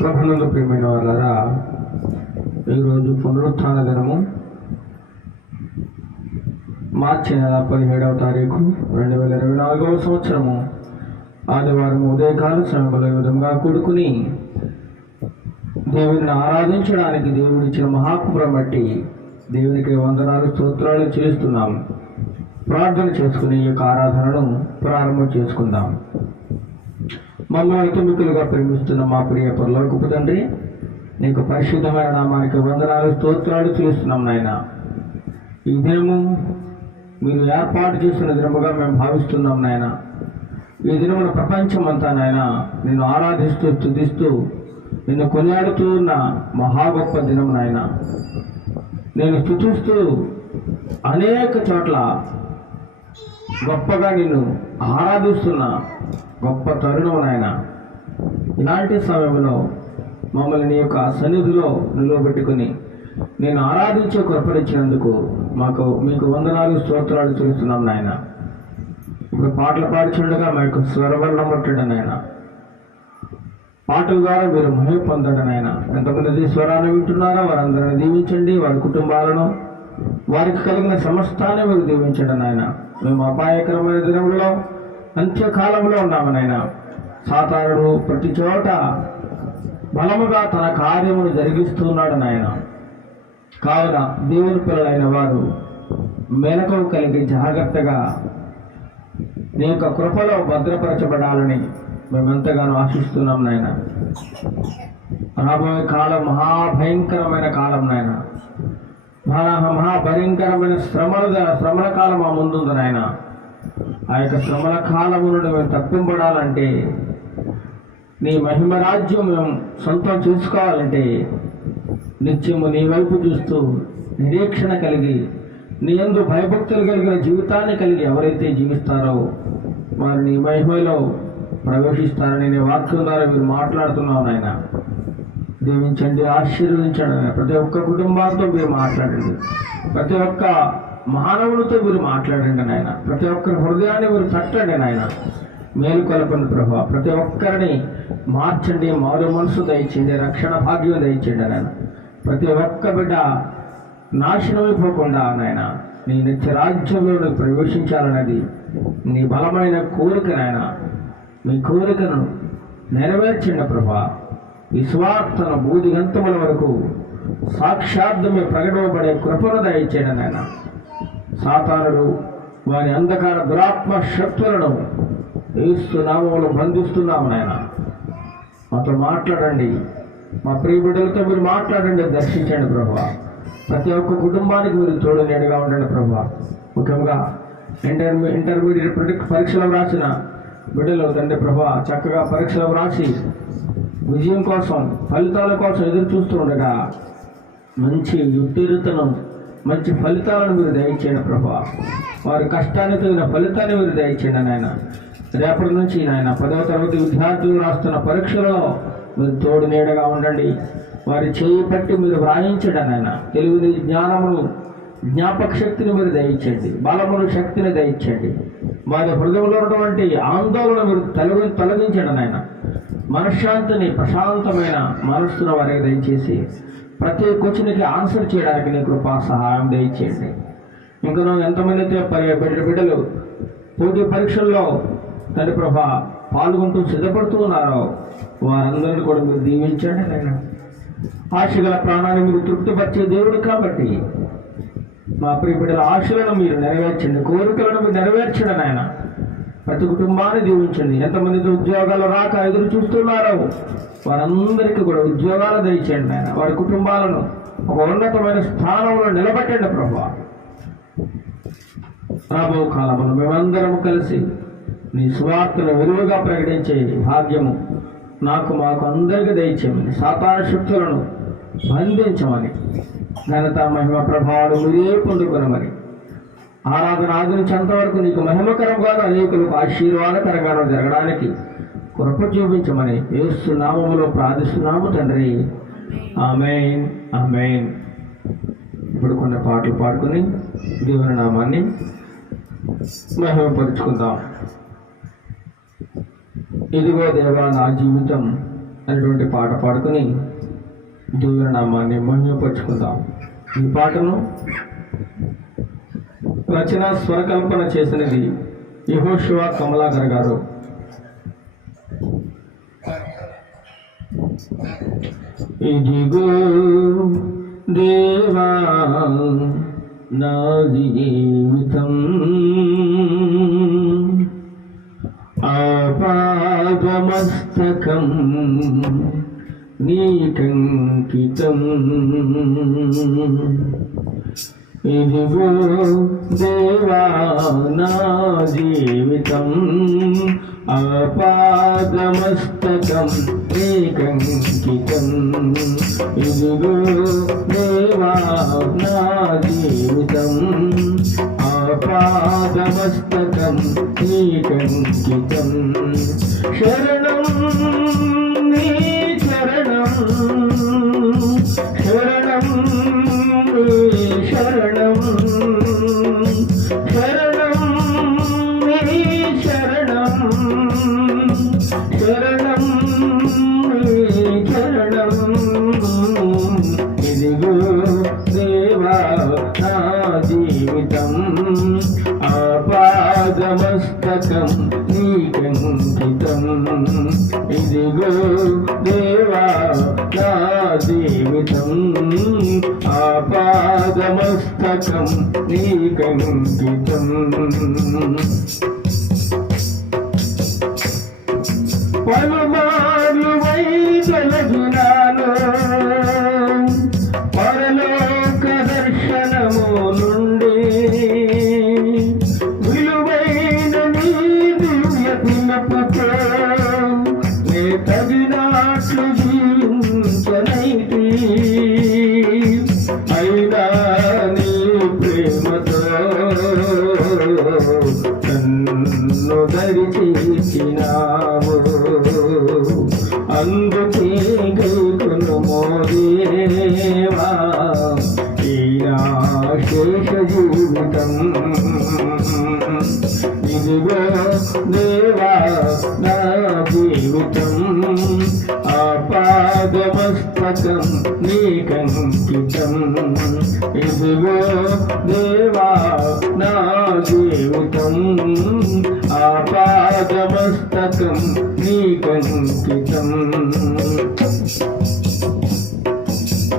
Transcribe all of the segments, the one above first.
ప్రభునందు ప్రియమైన వాళ్ళారా, ఈరోజు పునరుత్థాన దినము మార్చి నెల 17వ తారీఖు 2024 సంవత్సరము ఆదివారం ఉదయకాల సమయంలో ఈ విధంగా కూడుకుని దేవుడిని ఆరాధించడానికి దేవుడిచ్చిన మహాకృపను బట్టి దేవునికి వందనాలు స్తోత్రాలు చెల్లిస్తున్నాం. ప్రార్థన చేసుకుని ఈ యొక్క ఆరాధనను ప్రారంభం చేసుకుందాం. మమ్మల్ని అతిమికులుగా ప్రేమిస్తున్న మా ప్రియ పరలోకపు తండ్రి, నీకు పరిశుద్ధమైన నామానికి వందనాలు స్తోత్రాలు చెల్లిస్తున్నాం నాయన. ఈ దినము మీరు ఏర్పాటు చేస్తున్న దినముగా మేము భావిస్తున్నాం నాయన. ఈ దినమున ప్రపంచమంతా నాయన నిన్ను ఆరాధిస్తూ స్తుతిస్తూ నిన్ను కొనియాడుతూ ఉన్న మహా గొప్ప దినము నాయన. నేను స్తుతిస్తూ అనేక చోట్ల గొప్పగా నిన్ను ఆరాధిస్తున్న గొప్ప తరుణం నాయన. ఇలాంటి సమయంలో మమ్మల్ని నీ యొక్క సన్నిధిలో నిలవబెట్టుకుని నేను ఆరాధించే కృపనిచ్చినందుకు మీకు వందనాలు స్తోత్రాలు చెల్లిస్తున్నాం నాయన. ఇప్పుడు పాటలు పాడుచుండగా మా యొక్క స్వరవర్ణం పట్టండి నాయన. పాటల ద్వారా మీరు మహిమ పొందండి నాయన. ఎంతమంది స్వరాన్ని వింటున్నారో వారందరిని దీవించండి, వారి కుటుంబాలను వారికి కలిగిన సమస్తాన్ని మీరు దీవించండి నాయన. మేము అపాయకరమైన దినములలో అంత్యకాలంలో ఉన్నాము నాయన. సాతానుడు ప్రతి చోట బలముగా తన కార్యమును జరిగిస్తున్నాడు నాయన. కావున దేవుని పిల్లలైన వారు మెలకువ కలిగి జాగ్రత్తగా నీ యొక్క కృపలో భద్రపరచబడాలని మేమెంతగానో ఆశిస్తున్నాం నాయన. రాబోయే కాలం మహాభయంకరమైన కాలం నాయన. మహాభయంకరమైన శ్రమల కాలం మా ముందుంది నాయన. ఆ యొక్క శ్రమల కాలము నుండి మేము తప్పింపడాలంటే, నీ మహిమ రాజ్యం మేము సొంతం చేసుకోవాలంటే నిత్యము నీ వైపు చూస్తూ నిరీక్షణ కలిగి నీ యందు భయభక్తులు కలిగిన జీవితాన్ని కలిగి ఎవరైతే జీవిస్తారో వారు నీ మహిమలో ప్రవేశిస్తారని నీ వాక్యం ద్వారా మీరు మాట్లాడుతున్నావు నాయన. దీవించండి, ఆశీర్వదించండి నాయన. ప్రతి ఒక్క కుటుంబాలతో మీరు మాట్లాడండి, ప్రతి ఒక్క మానవులతో మీరు మాట్లాడండి నాయన. ప్రతి ఒక్కరి హృదయాన్ని మీరు తట్టండి నాయన. మేలు కొలపండి ప్రభా. ప్రతి ఒక్కరిని మార్చండి, మారు మనసు దయచేయండి, రక్షణ భాగ్యం దయచేయండి నాయన. ప్రతి ఒక్క బిడ్డ నాశనమైపోకుండా నాయన నీ నిత్య రాజ్యంలో ప్రవేశించాలన్నది నీ బలమైన కోరిక నాయన. మీ కోరికను నెరవేర్చండి ప్రభా. విశ్వాసన బూదిగంతముల వరకు సాక్షార్థమే ప్రకటింపబడే కృపను దయచేయండి నాయన. సాతానుడు వారి అంధకార దురాత్మ శక్తులను యేసు నామములో బంధిస్తున్నాము నాయన. మాతో మాట్లాడండి, మా ప్రియ బిడ్డలతో మీరు మాట్లాడండి, దర్శించండి ప్రభా. ప్రతి ఒక్క కుటుంబానికి మీరు తోడు నీడగా ఉండండి ప్రభా. ముఖ్యంగా ఇంటర్మీడియట్ పరీక్షలు రాసిన బిడ్డలు తండ్రి ప్రభా, చక్కగా పరీక్షలు రాసి విజయం కోసం ఫలితాల కోసం ఎదురు చూస్తూ ఉండగా మంచి ఉత్తీర్ణతను మంచి ఫలితాలను మీరు దయచేయండి ప్రభా. వారి కష్టానికి తగిన ఫలితాన్ని మీరు దయచేయండి నాయన. రేపటి నుంచి నాయన 10వ తరగతి విద్యార్థులు రాస్తున్న పరీక్షలో మీరు తోడు నీడగా ఉండండి. వారి చేయి పట్టి మీరు వ్రాయించండి నాయన. తెలివిని జ్ఞానమును జ్ఞాపక శక్తిని మీరు దయచేయండి, బలమును శక్తిని దయచేయండి. వారి హృదయంలో ఉన్నటువంటి ఆందోళన మీరు తొలగించండి నాయన. మనశ్శాంతిని, ప్రశాంతమైన మనస్సును వారికి దయచేసి ప్రతి క్వశ్చన్కి ఆన్సర్ చేయడానికి నీ కృపా సహాయం దయచేయండి. ఇంకా ఎంతమంది అయితే బిడ్డలు పోటీ పరీక్షల్లో తండ్రి ప్రభా పాల్గొంటూ సిద్ధపడుతూ ఉన్నారో వారందరినీ కూడా మీరు దీవించండి నాయన. ఆశగల ప్రాణాన్ని మీరు తృప్తిపరిచే దేవుడు కాబట్టి మా ప్రియ బిడ్డల ఆశలను మీరు నెరవేర్చండి, కోరికలను మీరు నెరవేర్చండి నాయన. ప్రతి కుటుంబాన్ని దీవించండి. ఎంతమంది ఉద్యోగాలు రాక ఎదురు చూస్తున్నారో వారందరికీ కూడా ఉద్యోగాలు దయచేయండి నాయన. వారి కుటుంబాలను ఒక ఉన్నతమైన స్థానంలో నిలబెట్టండి ప్రభా. రాబో కాలంలో మేమందరము కలిసి నీ సువార్తను విలువగా ప్రకటించే భాగ్యము మాకు అందరికీ దయచేయమని, సాతాను శక్తులను బంధించమని, ఘనత మహిమ ప్రభావాలు మీరే పొందుకునమని, ఆరాధన ఆది నుంచి అంతవరకు నీకు మహిమకరంగాను అనేకులకు ఆశీర్వాదకరంగాను జరగడానికి కృప చూపించమని యేసు నామములో ప్రార్థిస్తున్నాము తండ్రి. ఆమేన్, ఆమేన్. ఇప్పుడు కొన్ని పాటలు పాడుకొని దేవుని నామాన్ని మహిమపరుచుకుందాం. ఇదిగో దేవా, నా జీవితం అనేటువంటి పాట పాడుకుని దేవుని నామాన్ని మహిమపరుచుకుందాం. ఈ పాటను రచన స్వరకల్పన చేసినది యెహోషువ కమలాకర్ గారు. ఇదిగో దేవా నా జీవితం ఆపాదమస్తకం నీకంకితం. ఇదిగో దేవా నా జీవితం ఆపాదమస్తకం నీకంకితం. ఇదిగో దేవా నా జీవితం ఆపాదమస్తకం నీకంకితం. శరణం నీ చరణం, శరణం నీ శరణం, శరణం నీ శరణం, శరణం నీ శరణం. ఇదిగో దేవా నా జీవితం ఆపాదమస్తకం నీకంకితం. ఇదిగో దేవా నా జీవితం ఆపాదమస్తకం నీకంకితం. పలుమార్లు వైదొలగినాను పరలోక దర్శనము నుండి, విలువైన నీ దివ్య పిలుపుతో నే తగినట్లు జీవించనైతి. అయినా నీ ప్రేమతో నన్ను దరిచేసినావు, అందుకే గైకొనుమో దేవా ఈ నా శేష జీవితం. ఇదిగో దేవా నా జీవితం ఆపాదమస్తకం నీకంకితం. ఇదిగో దేవా నా జీవితం ఆపాదమస్తకం నీకంకితం.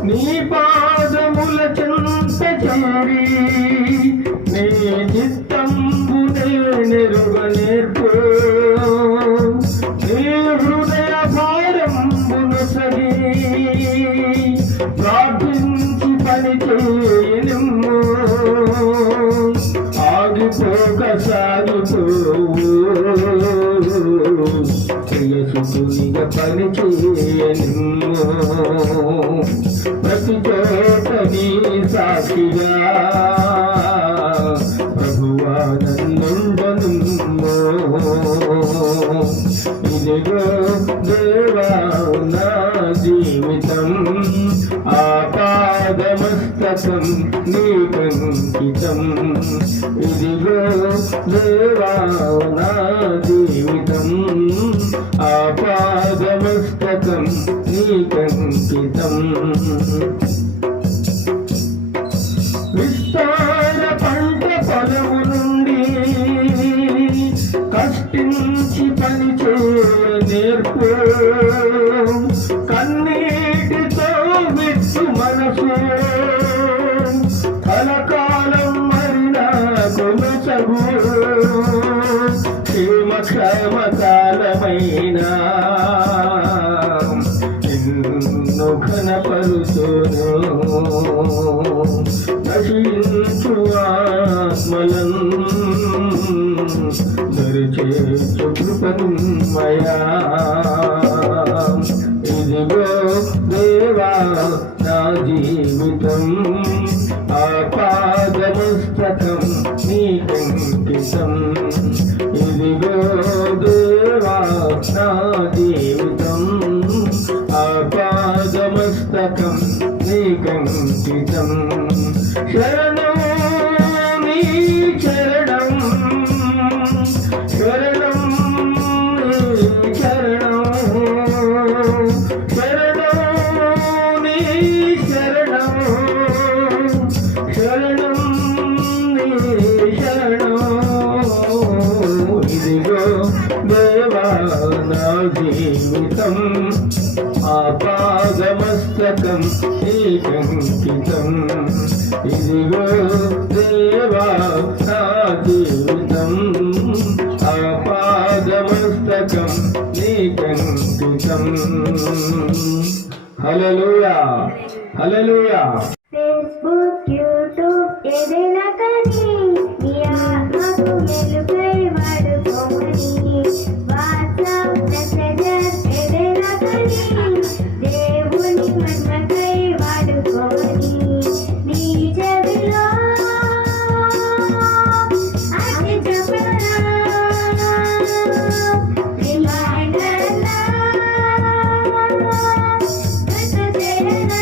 నీ పాదముల చెంత చేరి నీ చిత్తంబునే నెరుగ నేర్పు, నీ హృదయ భారంబును సగి ప్రార్థించి పని చేయనిమ్ము. ఆగిపోక సాగిపోవు ప్రియసుతునిగా పని చేయనిమ్ము. ప్రతి చోట నీ సాక్షిగా ప్రభువా నన్నుండనిమ్ము. ఇదిగో దేవా నా జీవితం ఆపాదమస్తకం నీకంకితం. ఇదిగో దేవా నా జీవితం ఆపాదమస్తకం నీకంకితం. విస్తార పంట పొలము నుండి కష్టించి పని చేయ నేర్పు, కన్నీటితో విత్తు మనసు కలకాలం మరినా కొలుచగు. క్షేమకాలమైనా నిన్ను ఘనపరుచును. నశించు ఆత్మలం దరిచేర్చు కృపన్మయా. ఇదిగో దేవా నా జీవితం ఆపాదమస్తకం నీకంకితం. ఇదిగో దేవా నా జీవితం ఆపాదమస్తకం నీకంకితం. శరణం నీ చరణం, శరణం నీ చరణం, శాశ్వతం ఆపాదమస్తకం నీకంకితం. హల్లెలూయా హల్లెలూయా. ఫేస్బుక్, యూట్యూబ్ ఏదైనా కానీ నీ ఆత్మకు మెలుగై వాడుకోమని. వాట్సాప్ మెసేజెస్ ఏదైనా కానీ దేవుని మహిమకై వాడుకోమని. నీ చెవిలో అది చెప్పనా రిమైండర్లా గుర్తు చేయనా.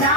నా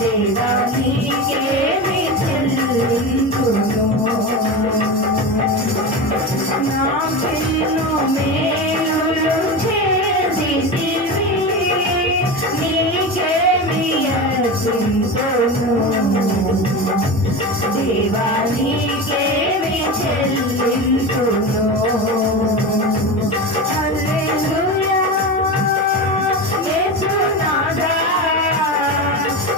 దేవా నీకేమి చెల్లింతును నాకెన్నో మేలులు చేసితివి నీకేమి అర్పింతును దేవా నీకేమి చెల్లింతును హల్లెలూయా యేసునాథా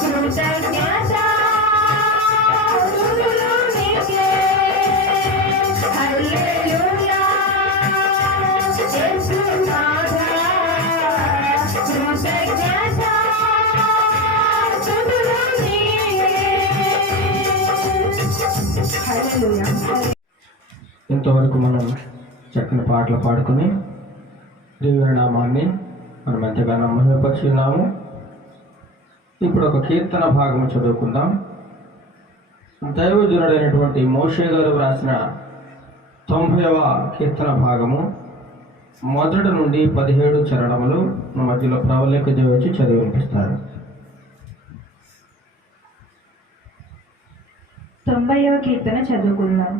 కృతజ్ఞత స్తుతులు నీకే హల్లెలూయా యేసునాథా కృతజ్ఞత స్తుతులు నీకే హల్లెలూయా. ఇంతవరకు మనం చక్కని పాటలు పాడుకుని దేవుని నామాన్ని మనం ఎంతగానో మహిమపరిచున్నాము. ఇప్పుడు ఒక కీర్తన భాగం చదువుకుందాం. దైవజనుడైనటువంటి మోషే గారు వ్రాసిన 90వ కీర్తన భాగము 1 నుండి 17 చరణములు మధ్యలో ప్రవళిక వచ్చి చదివి వినిపిస్తారు. 90వ కీర్తన చదువుకుందాం.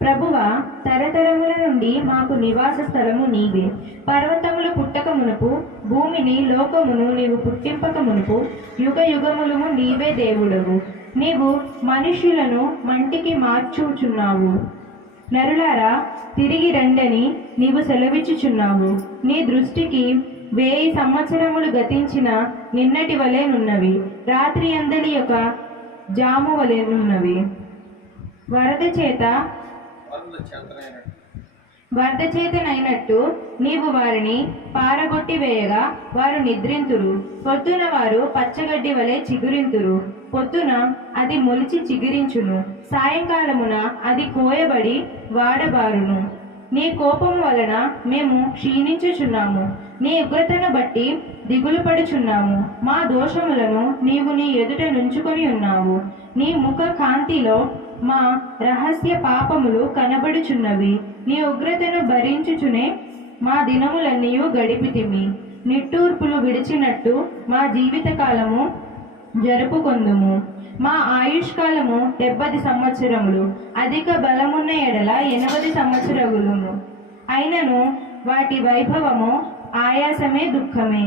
ప్రభువా, తరతరముల నుండి మాకు నివాస స్థలము నీవే. పర్వతములు పుట్టక మునుపు, భూమిని లోకమును నీవు పుట్టింపక మునుపు, యుగ యుగములము నీవే దేవుడవు. నీవు మనుష్యులను మంటికి మార్చుచున్నావు. నరులారా, తిరిగి రండని నీవు సెలవిచ్చుచున్నావు. నీ దృష్టికి 1000 సంవత్సరములు గతించిన నిన్నటి వలెనున్నవి, రాత్రి అందలి యొక్క జాము వలెనున్నవి. వరద చేతనైనట్టు నీవు వారిని పారగొట్టి వేయగా వారు నిద్రింతురు. పొద్దున వారు పచ్చగడ్డి వలె చిగురింతురు. పొద్దున అది మొలిచి చిగురించును, సాయంకాలమున అది కోయబడి వాడబారును. నీ కోపము వలన మేము క్షీణించుచున్నాము, నీ ఉగ్రతను బట్టి దిగులు పడుచున్నాము. మా దోషములను నీవు నీ ఎదుట నుంచుకొని ఉన్నావు. నీ ముఖ కాంతిలో మా రహస్య పాపములు కనబడుచున్నవి. నీ ఉగ్రతను భరించుచునే మా దినములన్నీ గడిపితిమి. నిట్టూర్పులు విడిచినట్టు మా జీవిత కాలము జరుపుకొందుము. మా ఆయుష్కాలము 70 సంవత్సరములు, అధిక బలమున్న ఎడల 80 సంవత్సరములు. అయినను వాటి వైభవము ఆయాసమే, దుఃఖమే.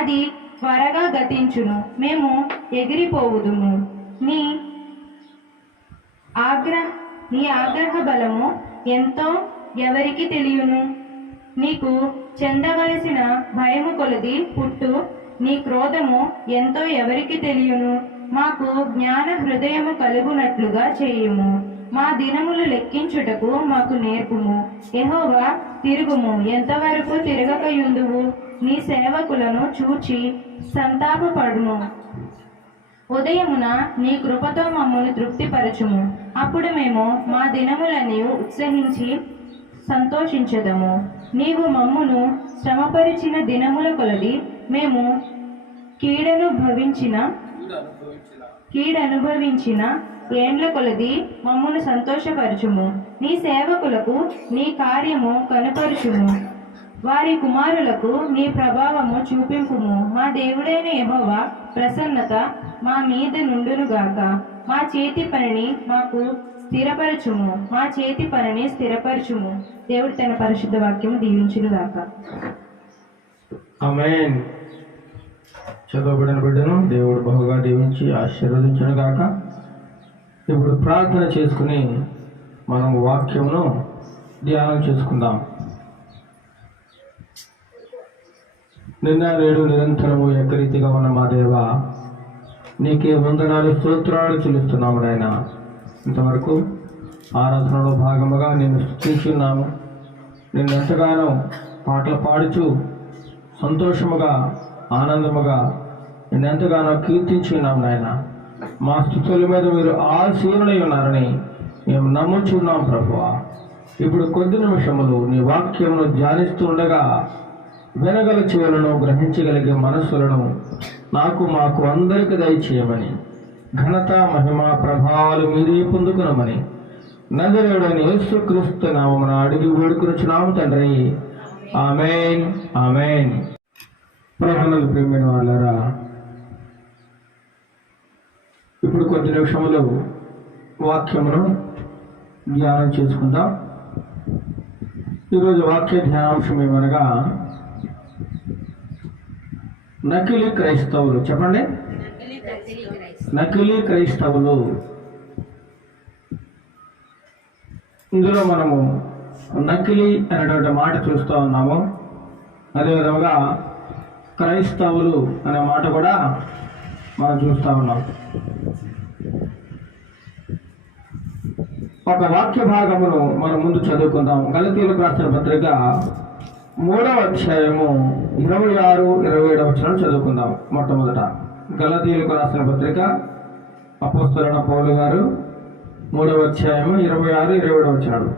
అది త్వరగా గతించును, మేము ఎగిరిపోవుదుము. నీ ఆగ్రహ బలము ఎంతో ఎవరికి తెలియను. నీకు చెందవలసిన భయము కొలది పుట్టు నీ క్రోధము ఎంతో ఎవరికి తెలియను. మాకు జ్ఞాన హృదయము కలుగునట్లుగా చేయుము. మా దినములు లెక్కించుటకు మాకు నేర్పుము. యెహోవా, తిరుగుము, ఎంతవరకు తిరగకయుందువు. నీ సేవకులను చూచి సంతాపపడుము. ఉదయమున నీ కృపతో మమ్మల్ని తృప్తిపరచుము. అప్పుడు మేము మా దినములన్నీ ఉత్సహించి సంతోషించదము. నీవు మమ్మును శ్రమపరిచిన దినముల కొలది మేము కీడనుభవించిన ఏండ్ల కొలది మమ్మును సంతోషపరచుము. నీ సేవకులకు నీ కార్యము కనుపరుచుము. వారి కుమారులకు నీ ప్రభావము చూపింపుము. మా దేవుడైన యెహోవా ప్రసన్నత మా మీద నుండునుగాక. మా చేతి పనిని మాకు స్థిరపరచుము. మా చేతి పనిని స్థిరపరచుము. దేవుడు తన పరిశుద్ధ వాక్యము దీవించునుగాక. ఆమేన్. చదవబడిన బిడ్డను దేవుడు బహుగా దీవించి ఆశీర్వదించునుగాక. ఇప్పుడు ప్రార్థన చేసుకుని మనం వాక్యమును ధ్యానం చేసుకుందాం. నిన్న నేడు నిరంతరము ఏకరీతిగా ఉన్న మా దేవా, నీకే వందనాలు, స్తోత్రాలు చెల్లిస్తున్నాము నాయన. ఇంతవరకు ఆరాధనలో భాగముగా నిన్ను స్తుతించున్నాము. నిన్ను ఎంతగానో పాటలు పాడుచు సంతోషముగా, ఆనందముగా నిన్నెంతగానో కీర్తించున్నాము నాయన. మా స్తుతుల మీద మీరు ఆశీనులై ఉన్నారని మేము నమ్ముచున్నాం ప్రభువా. ఇప్పుడు కొద్ది నిమిషములు నీ వాక్యమును ధ్యానిస్తుండగా వినగల చెవులను, గ్రహించగలిగే మనస్సులను మాకు అందరికి దయచేయమని, ఘనత మహిమ ప్రభావాలు మీరే పొందుకునమని నజరేయుడైన యేసుక్రీస్తు నామమున అడిగి వేడుకొనుచున్నాము తండ్రి. ఆమేన్, ఆమేన్. ప్రభువునందు ప్రియమైన వాళ్ళారా, ఇప్పుడు కొద్ది నిమిషములు వాక్యమును ధ్యానం చేసుకుందాం. ఈరోజు వాక్య ధ్యానాంశం ఏమనగా నకిలీ క్రైస్తవులు. చెప్పండి, నకిలీ క్రైస్తవులు. ఇందులో మనము నకిలీ అనేటువంటి మాట చూస్తూ ఉన్నాము. అదేవిధంగా క్రైస్తవులు అనే మాట కూడా మనం చూస్తూ ఉన్నాం. ఒక వాక్య భాగమును మనం ముందు చదువుకుందాం. గలతీయులకు రాసిన పత్రిక 3వ అధ్యాయము 26, 27 వచనాలు చదువుకుందాం. మొట్టమొదట గలతీయులకు రాసిన పత్రిక అపోస్తలుడైన పౌలు గారు 3వ అధ్యాయము 26, 27 వచనాలు.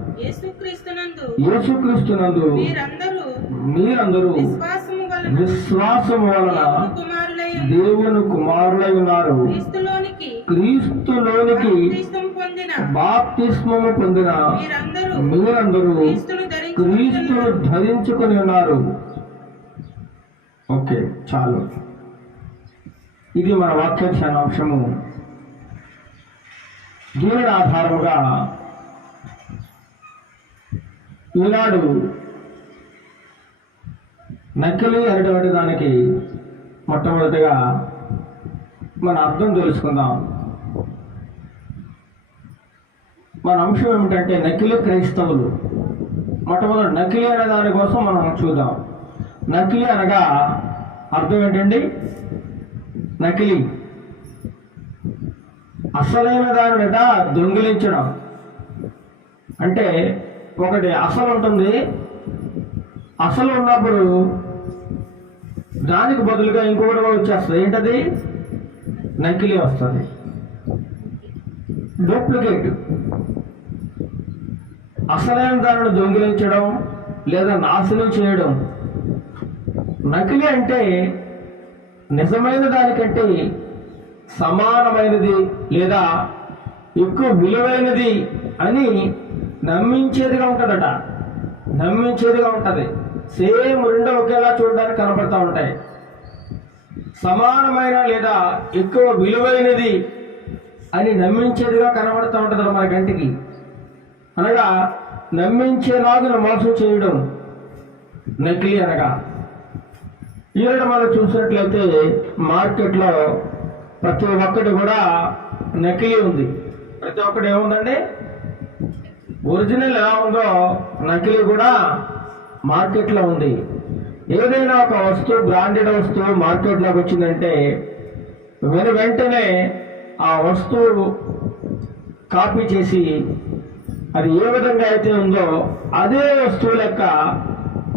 యేసుక్రీస్తునందు మీరందరూ విశ్వాసము వలన దేవుని కుమారులై ఉన్నారు. క్రీస్తులోనికి బాప్తిస్మము పొందిన మీరందరూ క్రీస్తును ధరించుకొని ఉన్నారు. ఓకే, చాలు. ఇది మన వాక్య ధ్యానాంశము. దీని ఆధారముగా ఈనాడు నకిలీ అనేటువంటి దానికి మొట్టమొదటిగా మన అర్థం తెలుసుకుందాం. మన అంశం ఏమిటంటే నకిలీ క్రైస్తవులు. మొట్టమొదటి నకిలీ అనే దానికోసం మనం చూద్దాం. నకిలీ అనగా అర్థం ఏంటండి? నకిలీ అసలైన దాని మీద దొంగిలించడం. అంటే ఒకటి అసలు ఉంటుంది, అసలు ఉన్నప్పుడు దానికి బదులుగా ఇంకొకటి కూడా వచ్చేస్తుంది. ఏంటది? నకిలీ వస్తుంది. డూప్లికేట్. అసలైన దానిని దొంగిలించడం లేదా నాశనం చేయడం. నకిలీ అంటే నిజమైన దానికంటే సమానమైనది లేదా ఎక్కువ విలువైనది అని నమ్మించేదిగా ఉంటుందట. నమ్మించేదిగా ఉంటుంది. సేమ్ రెండు ఒకేలా చూడడానికి కనపడతా ఉంటాయి. సమానమైన లేదా ఎక్కువ విలువైనది అని నమ్మించేదిగా కనబడుతూ ఉంటుంది మన కంటికి. అనగా నమ్మించేలాగా మోసం చేయడం నకిలీ అనగా. ఈరోజు మనం చూసినట్లయితే మార్కెట్లో ప్రతి ఒక్కటి కూడా నకిలీ ఉంది. ప్రతి ఒక్కటి ఏముందండి? ఒరిజినల్ ఎలా ఉందో నకిలీ కూడా మార్కెట్లో ఉంది. ఏదైనా ఒక వస్తువు, బ్రాండెడ్ వస్తువు మార్కెట్లోకి వచ్చిందంటే వెంటనే ఆ వస్తువు కాపీ చేసి అది ఏ విధంగా అయితే ఉందో అదే వస్తువు లెక్క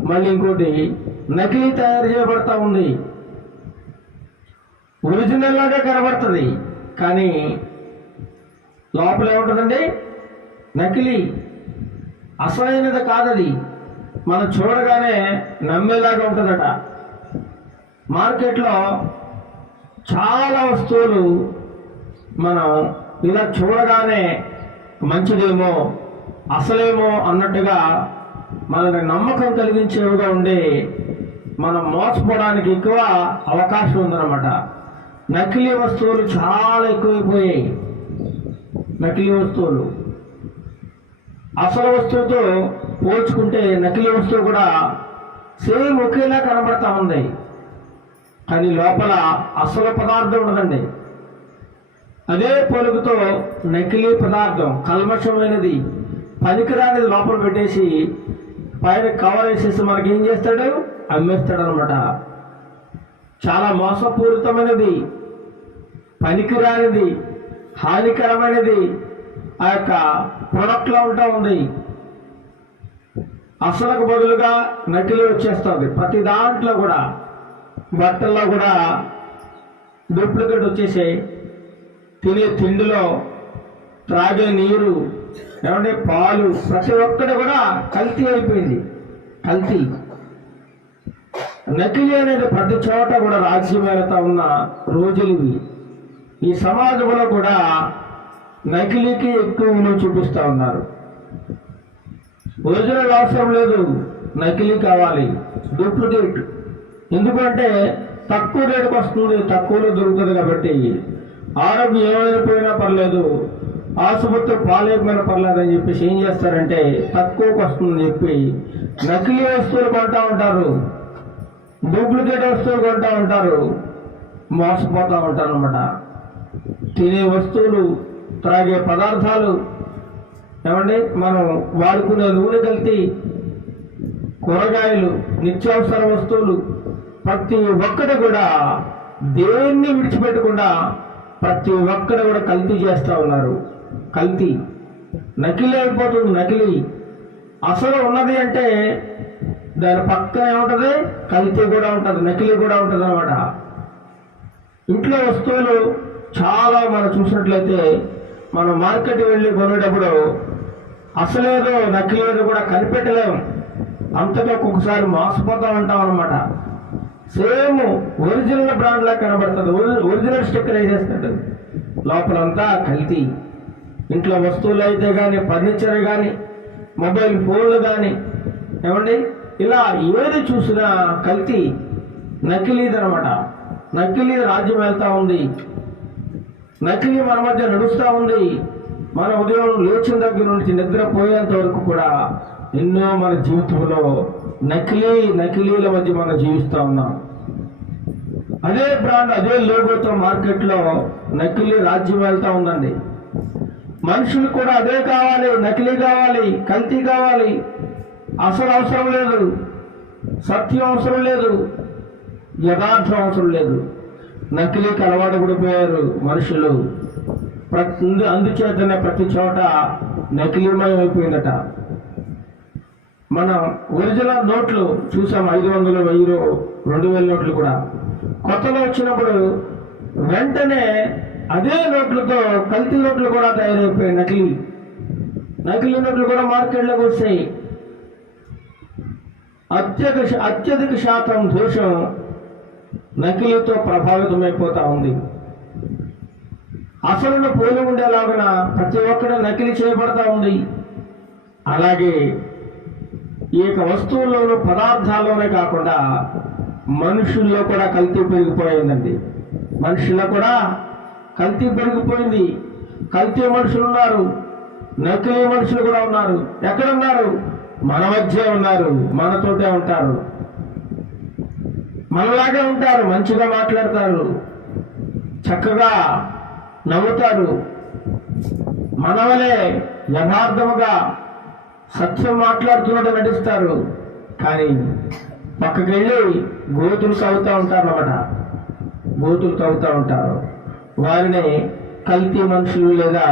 మళ్ళీ ఇంకోటి నకిలీ తయారు చేయబడతా ఉంది. ఒరిజినల్ లాగే కనబడుతుంది, కానీ లోపల ఏముంటుందండి? నకిలీ. అసలైనది కాదది. మనం చూడగానే నమ్మేలాగా ఉంటుందట. మార్కెట్లో చాలా వస్తువులు మనం ఇలా చూడగానే మంచిదేమో అసలేమో అన్నట్టుగా మనని నమ్మకం కలిగించేవిగా ఉండి మనం మోసపోవడానికి ఎక్కువ అవకాశం ఉందన్నమాట. నకిలీ వస్తువులు చాలా ఎక్కువైపోయాయి. నకిలీ వస్తువులు అసలు వస్తువుతో పోల్చుకుంటే నకిలీ వస్తువు కూడా సేమ్ ఒకేలా కనబడతా ఉంది, కానీ లోపల అసలు పదార్థం ఉండదండి. అదే పొలుగుతో నకిలీ పదార్థం కల్మషమైనది, పనికిరానిది లోపల పెట్టేసి పైన కవర్ వేసేసి మనకి ఏం చేస్తాడు? అమ్మేస్తాడు అనమాట. చాలా మోసపూరితమైనది, పనికిరానిది, హానికరమైనది ఆ యొక్క ప్రొడక్ట్లో ఉంటా ఉంది. అసలుకు బదులుగా నకిలీ వచ్చేస్తుంది. ప్రతి దాంట్లో కూడా, బట్టల్లో కూడా డూప్లికేట్ వచ్చేసాయి. తినే తిండిలో, త్రాగే నీరు, ఏమంటే పాలు, ప్రతి ఒక్కటి కూడా కల్తీ అయిపోయింది. కల్తీ. నకిలీ అనేది ప్రతి చోట కూడా రాజ్యమేళతా ఉన్న రోజులు ఇవి. ఈ సమాజంలో కూడా నకిలీకి ఎక్కువ విలువ చూపిస్తూ ఉన్నారు. ఒరిజినల్ అవసరం లేదు, నకిలీ కావాలి, డూప్లికేట్. ఎందుకంటే తక్కువ రేటుకు వస్తుంది, తక్కువలో దొరుకుతుంది కాబట్టి. ఆరోగ్యం ఏమైపోయినా పర్లేదు, ఆసుపత్రి పాలేకపోయినా పర్లేదు అని చెప్పేసి ఏం చేస్తారంటే తక్కువకు వస్తుందని చెప్పి నకిలీ వస్తువులు కొంటా ఉంటారు, డూప్లికేట్ వస్తువులు కొంటా ఉంటారు, మోసపోతూ ఉంటారు అన్నమాట. తినే వస్తువులు, త్రాగే పదార్థాలు, ఏమండి మనం వాడుకునే నూనె కల్తీ, కూరగాయలు, నిత్యావసర వస్తువులు, ప్రతి ఒక్కటి కూడా దేన్ని విడిచిపెట్టకుండా ప్రతి ఒక్కటి కూడా కల్తీ చేస్తూ ఉన్నారు. కల్తీ, నకిలీ అయిపోతుంది. నకిలీ అసలు ఉన్నది అంటే దాని పక్కన ఏముంటుంది, కల్తీ కూడా ఉంటుంది, నకిలీ కూడా ఉంటుంది అన్నమాట. ఇంట్లో వస్తువులు చాలా మనం చూసినట్లయితే మనం మార్కెట్ వెళ్ళి కొనేటప్పుడు అసలేదో నకిలీదో కూడా కనిపెట్టలేము. అంతగా ఒక్కొక్కసారి మోసపోతూ ఉంటాం అన్నమాట. సేమ్ ఒరిజినల్ బ్రాండ్ లా కనబడుతుంది, ఒరిజినల్ స్టిక్కర్ వేసేస్తాడు, లోపలంతా కల్తీ. ఇంట్లో వస్తువులు అయితే కానీ, ఫర్నిచర్ కానీ, మొబైల్ ఫోన్లు కానీ, ఏమండి ఇలా ఏది చూసినా కల్తీ, నకిలీది అనమాట. నకిలీ రాజ్యం వెళ్తా ఉంది, నకిలీ మన మధ్య నడుస్తూ ఉంది. మన ఉదయం లేచిన దగ్గర నుంచి నిద్రపోయేంత వరకు కూడా ఎన్నో మన జీవితంలో నకిలీల మధ్య మనం జీవిస్తూ ఉన్నాం. అదే బ్రాండ్, అదే లోగోతో మార్కెట్లో నకిలీ రాజ్యం వెళ్తా ఉందండి. మనుషులు కూడా అదే కావాలి, నకిలీ కావాలి, కల్తీ కావాలి. అసలు అవసరం లేదు, సత్యం అవసరం లేదు, యథార్థం అవసరం లేదు. నకిలీకి అలవాటు పడిపోయారు మనుషులు. అందుచేతనే ప్రతి చోట నకిలీమయం అయిపోయిందట. మనం ఒరిజినల్ నోట్లు చూసాం, 500, 1000, 2000 నోట్లు కూడా కొత్తలో వచ్చినప్పుడు వెంటనే అదే నోట్లతో కల్తీ నోట్లు కూడా తయారైపోయాయి. నకిలీ నోట్లు కూడా మార్కెట్లోకి వస్తాయి. అత్యధిక శాతం దోషం నకిలీతో ప్రభావితమైపోతా ఉంది. అసలును పోలి ఉండేలాగున ప్రతి ఒక్కరు నకిలీ చేయబడతా ఉంది. అలాగే ఈ యొక్క వస్తువుల్లోనూ పదార్థాల్లోనే కాకుండా మనుషుల్లో కూడా కల్తీ పెరిగిపోయిందండి. మనుషుల్లో కూడా కల్తీ పెరిగిపోయింది. కల్తీ మనుషులు ఉన్నారు, నకిలీ మనుషులు కూడా ఉన్నారు. ఎక్కడున్నారు? మన మధ్య ఉన్నారు, మనతోటే ఉంటారు, మనలాగే ఉంటారు, మంచిగా మాట్లాడతారు, చక్కగా నవ్వుతారు, మనవలే యథార్థముగా సత్యం మాట్లాడుతున్నట్టు నటిస్తారు. కానీ పక్కకి వెళ్ళి గోతులు తవ్వుతూ ఉంటారు అన్నమాట. గోతులు తవ్వుతూ ఉంటారు. వారిని కల్తీ మనుషులు లేదా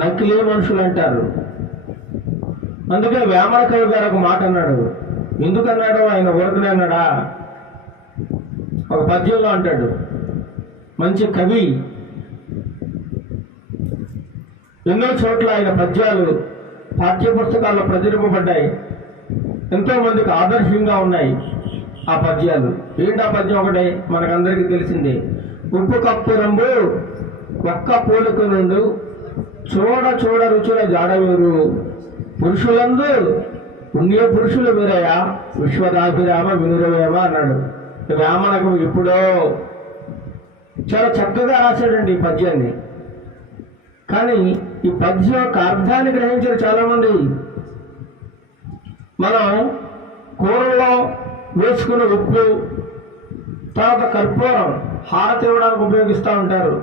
నకిలీ మనుషులు అంటారు. అందుకే వేమన కవి గారు ఒక మాట అన్నాడు. ఎందుకన్నాడు? ఆయన ఊరకనే అన్నాడా? ఒక పద్యంలో అంటాడు. మంచి కవి, ఎన్నో చోట్ల ఆయన పద్యాలు పాఠ్య పుస్తకాల్లో ప్రచురింపబడ్డాయి, ఎంతో మందికి ఆదర్శంగా ఉన్నాయి ఆ పద్యాలు. ఏంటి ఆ పద్యం? ఒకటే మనకందరికీ తెలిసిందే. ఉప్పు కప్పు రంబు ఒక్క పోలిక నుండు చూడ చూడ రుచుల జాడవేరు పురుషులందు పుణ్య పురుషులు వీరయ్య విశ్వదాభిరామ వినురవేమ అన్నాడు. వేమనకు ఎప్పుడో చాలా చక్కగా రాశాడండి ఈ పద్యాన్ని. కానీ ఈ పద్యం యొక్క అర్థాన్ని గ్రహించారు చాలా మంది. మనం కూరల్లో వేసుకునే ఉప్పు, తర్వాత కర్పూరం హారతి ఇవ్వడానికి ఉపయోగిస్తూ ఉంటారు.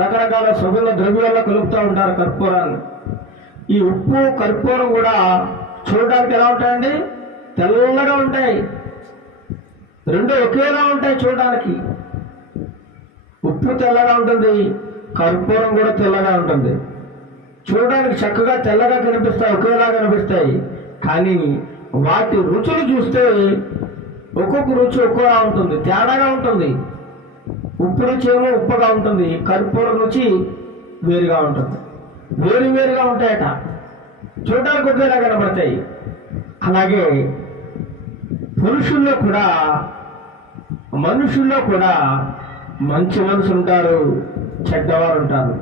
రకరకాల సుగంధ ద్రవ్యాల్లో కలుపుతూ ఉంటారు కర్పూరాన్ని. ఈ ఉప్పు, కర్పూరం కూడా చూడడానికి ఎలా ఉంటాయండి? తెల్లగా ఉంటాయి. రెండు ఒకేలా ఉంటాయి చూడడానికి. ఉప్పు తెల్లగా ఉంటుంది, కర్పూరం కూడా తెల్లగా ఉంటుంది. చూడడానికి చక్కగా తెల్లగా కనిపిస్తాయి, ఒకేలా కనిపిస్తాయి. కానీ వాటి రుచులు చూస్తే ఒక్కొక్క రుచి ఒక్కోలా ఉంటుంది, తేడాగా ఉంటుంది. ఉప్పు రుచి ఏమో ఉప్పుగా ఉంటుంది, కర్పూరం రుచి వేరుగా ఉంటుంది. వేరుగా ఉంటాయట, చూడడానికి ఒకేలా కనబడతాయి. అలాగే పురుషుల్లో కూడా మనుషుల్లో కూడా మంచి మనుషులు ఉంటారు, చెడ్డవారు ఉంటారు.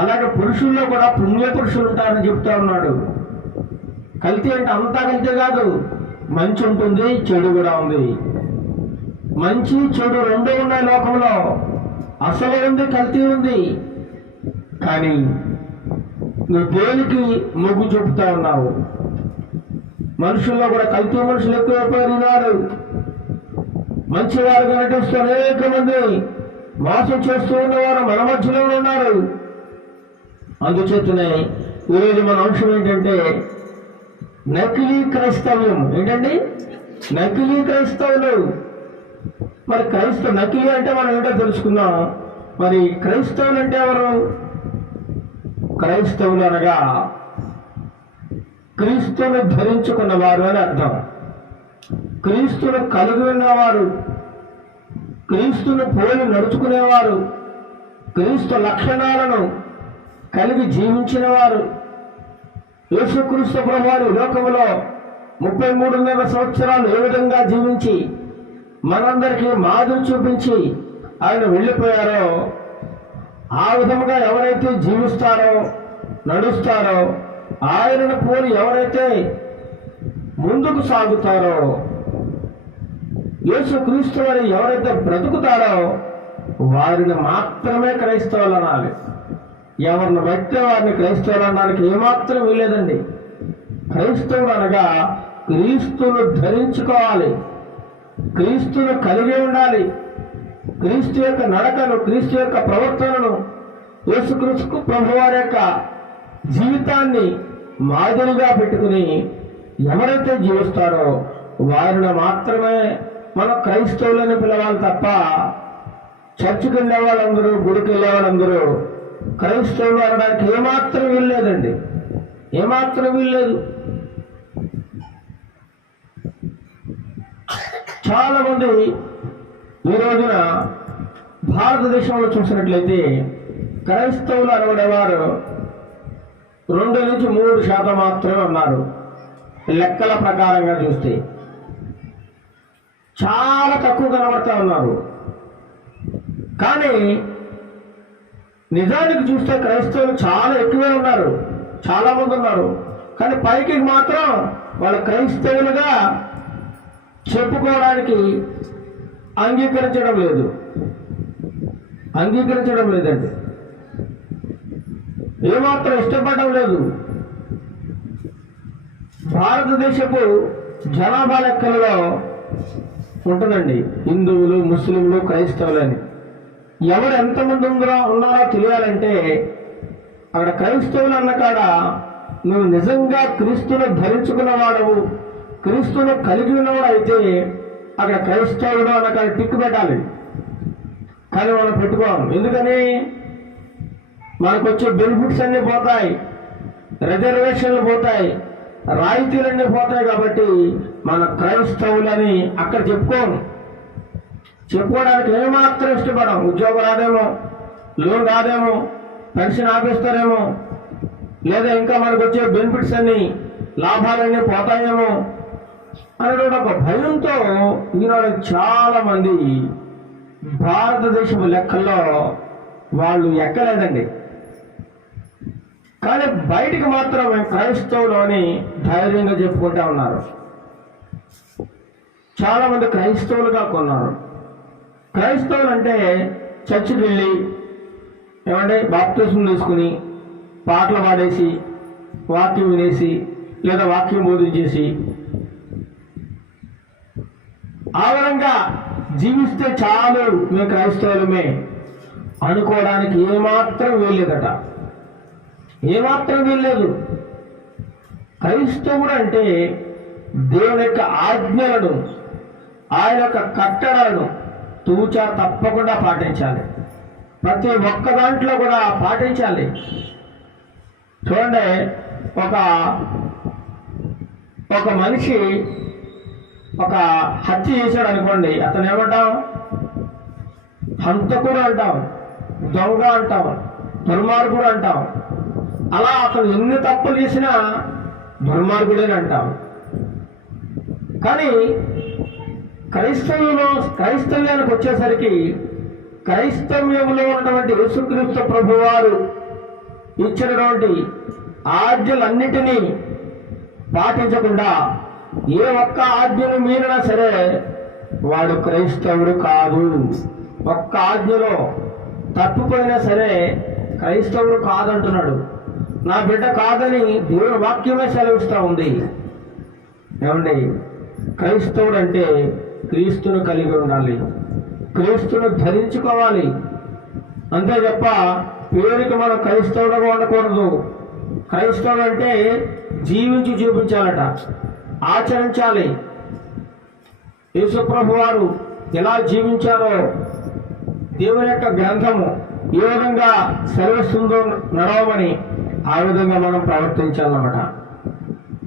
అలాగే పురుషుల్లో కూడా పుణ్య పురుషులు ఉంటారని చెప్తా ఉన్నాడు. కల్తీ అంటే అంతా కల్తీ కాదు, మంచి ఉంటుంది, చెడు కూడా ఉంది. మంచి చెడు రెండు ఉన్నాయి లోకంలో. అసలు ఉంది, కల్తీ ఉంది. కానీ నువ్వు దేనికి మొగ్గు చూపుతా ఉన్నావు? మనుషుల్లో కూడా కల్తీ మనుషులు ఎక్కువైపోయినారు. మంచివారుగా నటిస్తూ అనేక మంది మోసం చేస్తూ ఉన్నవారు మన మధ్యలో ఉన్నారు. అందుచేతనే ఈరోజు మన అంశం ఏంటంటే నకిలీ క్రైస్తవ్యం. ఏంటండి? నకిలీ క్రైస్తవులు. మరి నకిలీ అంటే మనం ఏంటో తెలుసుకుందాం. మరి క్రైస్తవులు అంటే ఎవరు? క్రైస్తవులు అనగా క్రీస్తును ధరించుకున్నవారు అని అర్థం. క్రీస్తును కలిగి ఉన్నవారు, క్రీస్తును పోలి నడుచుకునేవారు, క్రీస్తు లక్షణాలను కలిగి జీవించిన వారు. యేసుక్రీస్తు ప్రభువారు లోకములో 33.5 సంవత్సరాలు ఏ విధంగా జీవించి మనందరికీ మాదిరి చూపించి ఆయన వెళ్ళిపోయారో, ఆ విధముగా ఎవరైతే జీవిస్తారో, నడుస్తారో, ఆయనను పోలి ఎవరైతే ముందుకు సాగుతారో, యేసుక్రీస్తు వారు ఎవరైతే బ్రతుకుతారో వారిని మాత్రమే క్రైస్తవులు అనాలి. ఎవరిని బట్టి వారిని క్రైస్తవులు అనడానికి ఏమాత్రం వీలేదండి. క్రైస్తవుడు అనగా క్రీస్తును ధరించుకోవాలి, క్రీస్తును కలిగి ఉండాలి. క్రీస్తు యొక్క నడకను, క్రీస్తు యొక్క ప్రవర్తనను, యేసుక్రీస్తు ప్రభువారి యొక్క జీవితాన్ని మాదిరిగా పెట్టుకుని ఎవరైతే జీవిస్తారో వారిని మాత్రమే మనం క్రైస్తవులని పిలవాలి తప్ప చర్చికి వెళ్ళే వాళ్ళందరూ, గుడికి వెళ్ళే వాళ్ళందరూ క్రైస్తవులు అనడానికి ఏమాత్రం వీల్లేదండి. ఏమాత్రం వీల్లేదు. చాలా మంది ఈ రోజున భారతదేశంలో చూసినట్లయితే క్రైస్తవులు అనబడేవారు 2 నుంచి 3% మాత్రమే ఉన్నారు. లెక్కల ప్రకారంగా చూస్తే చాలా తక్కువ కనబడతా ఉన్నారు. కానీ నిజానికి చూస్తే క్రైస్తవులు చాలా ఎక్కువే ఉన్నారు, చాలా మంది ఉన్నారు. కానీ పైకి మాత్రం వాళ్ళు క్రైస్తవులుగా చెప్పుకోవడానికి అంగీకరించడం లేదండి. ఏమాత్రం ఇష్టపడడం లేదు. భారతదేశపు జనాభా లెక్కలలో ఉంటుందండి హిందువులు, ముస్లింలు, క్రైస్తవులని. ఎవరు ఎంతమంది ఉన్నారో తెలియాలంటే అక్కడ క్రైస్తవులు అన్న కాడ నువ్వు నిజంగా క్రీస్తును ధరించుకున్నవాడవు, క్రీస్తును కలిగి ఉన్నవాడు అయితే అక్కడ క్రైస్తవుడు అన్న కాడ టిక్ పెట్టాలి. కానీ మనం పెట్టుకోం. ఎందుకని? మనకు వచ్చే బెనిఫిట్స్ అన్నీ పోతాయి, రిజర్వేషన్లు పోతాయి, రాయితీలన్నీ పోతాయి. కాబట్టి మన క్రైస్తవులని అక్కడ చెప్పుకోవడానికి ఏమాత్రం ఇష్టపడం. ఉద్యోగం రాదేమో, లోన్ రాదేమో, పెన్షన్ ఆపేస్తారేమో, లేదా ఇంకా మనకు వచ్చే బెనిఫిట్స్ అన్ని, లాభాలన్నీ పోతాయేమో అనేటువంటి ఒక భయంతో ఈనాడు చాలా మంది భారతదేశం లెక్కల్లో వాళ్ళు ఎక్కలేదండి. కానీ బయటికి మాత్రం మేము క్రైస్తవులు అని ధైర్యంగా చెప్పుకుంటా ఉన్నారు. చాలా మంది క్రైస్తవులుగా కొన్నారు. క్రైస్తవులు అంటే చర్చికి వెళ్ళి బాప్తిస్మం తీసుకుని పాటలు పాడేసి వాక్యం వినేసి లేదా వాక్యం బోధించేసి ఆవరంగా జీవిస్తే చాలు మేము క్రైస్తవులమే అనుకోవడానికి ఏమాత్రం వీల్లేదట. ఏమాత్రం వీల్లేదు. క్రైస్తవుడు అంటే దేవుని యొక్క ఆజ్ఞలను, ఆయన యొక్క కట్టడలను తూచా తప్పకుండా పాటించాలి. ప్రతి ఒక్క దాంట్లో కూడా పాటించాలి. చూడండి, ఒక మనిషి ఒక హత్య చేశాడు అనుకోండి, అతను ఏమంటాం? హంతకుడు అంటాం, దొంగ అంటాం, దుర్మార్గుడు అంటాం. అలా అతను ఎన్ని తప్పులు చేసినా దుర్మార్గుడని అంటాం. కానీ క్రైస్తవ్యానికి వచ్చేసరికి క్రైస్తవ్యంలో ఉన్నటువంటి యేసుక్రీస్తు ప్రభువారు ఇచ్చినటువంటి ఆజ్ఞలన్నిటినీ పాటించకుండా ఏ ఒక్క ఆజ్ఞను మీరినా సరే వాడు క్రైస్తవుడు కాదు. ఒక్క ఆజ్ఞలో తప్పిపోయినా సరే క్రైస్తవుడు కాదంటున్నాడు. నా బిడ్డ కాదని దేవుని వాక్యమే సెలవిస్తూ ఉంది. ఏమండి, క్రైస్తవుడు అంటే క్రీస్తును కలిగి ఉండాలి, క్రీస్తును ధరించుకోవాలి. అంతే తప్ప పేరుకి మనం క్రైస్తవుడుగా ఉండకూడదు. క్రైస్తవుడు అంటే జీవించి చూపించాలట, ఆచరించాలి. యేసుప్రభు వారు ఎలా జీవించారో దేవుని యొక్క గ్రంథము ఏ విధంగా సెలవిస్తుందో నడవమని ఆ విధంగా మనం ప్రవర్తించాలన్నమాట.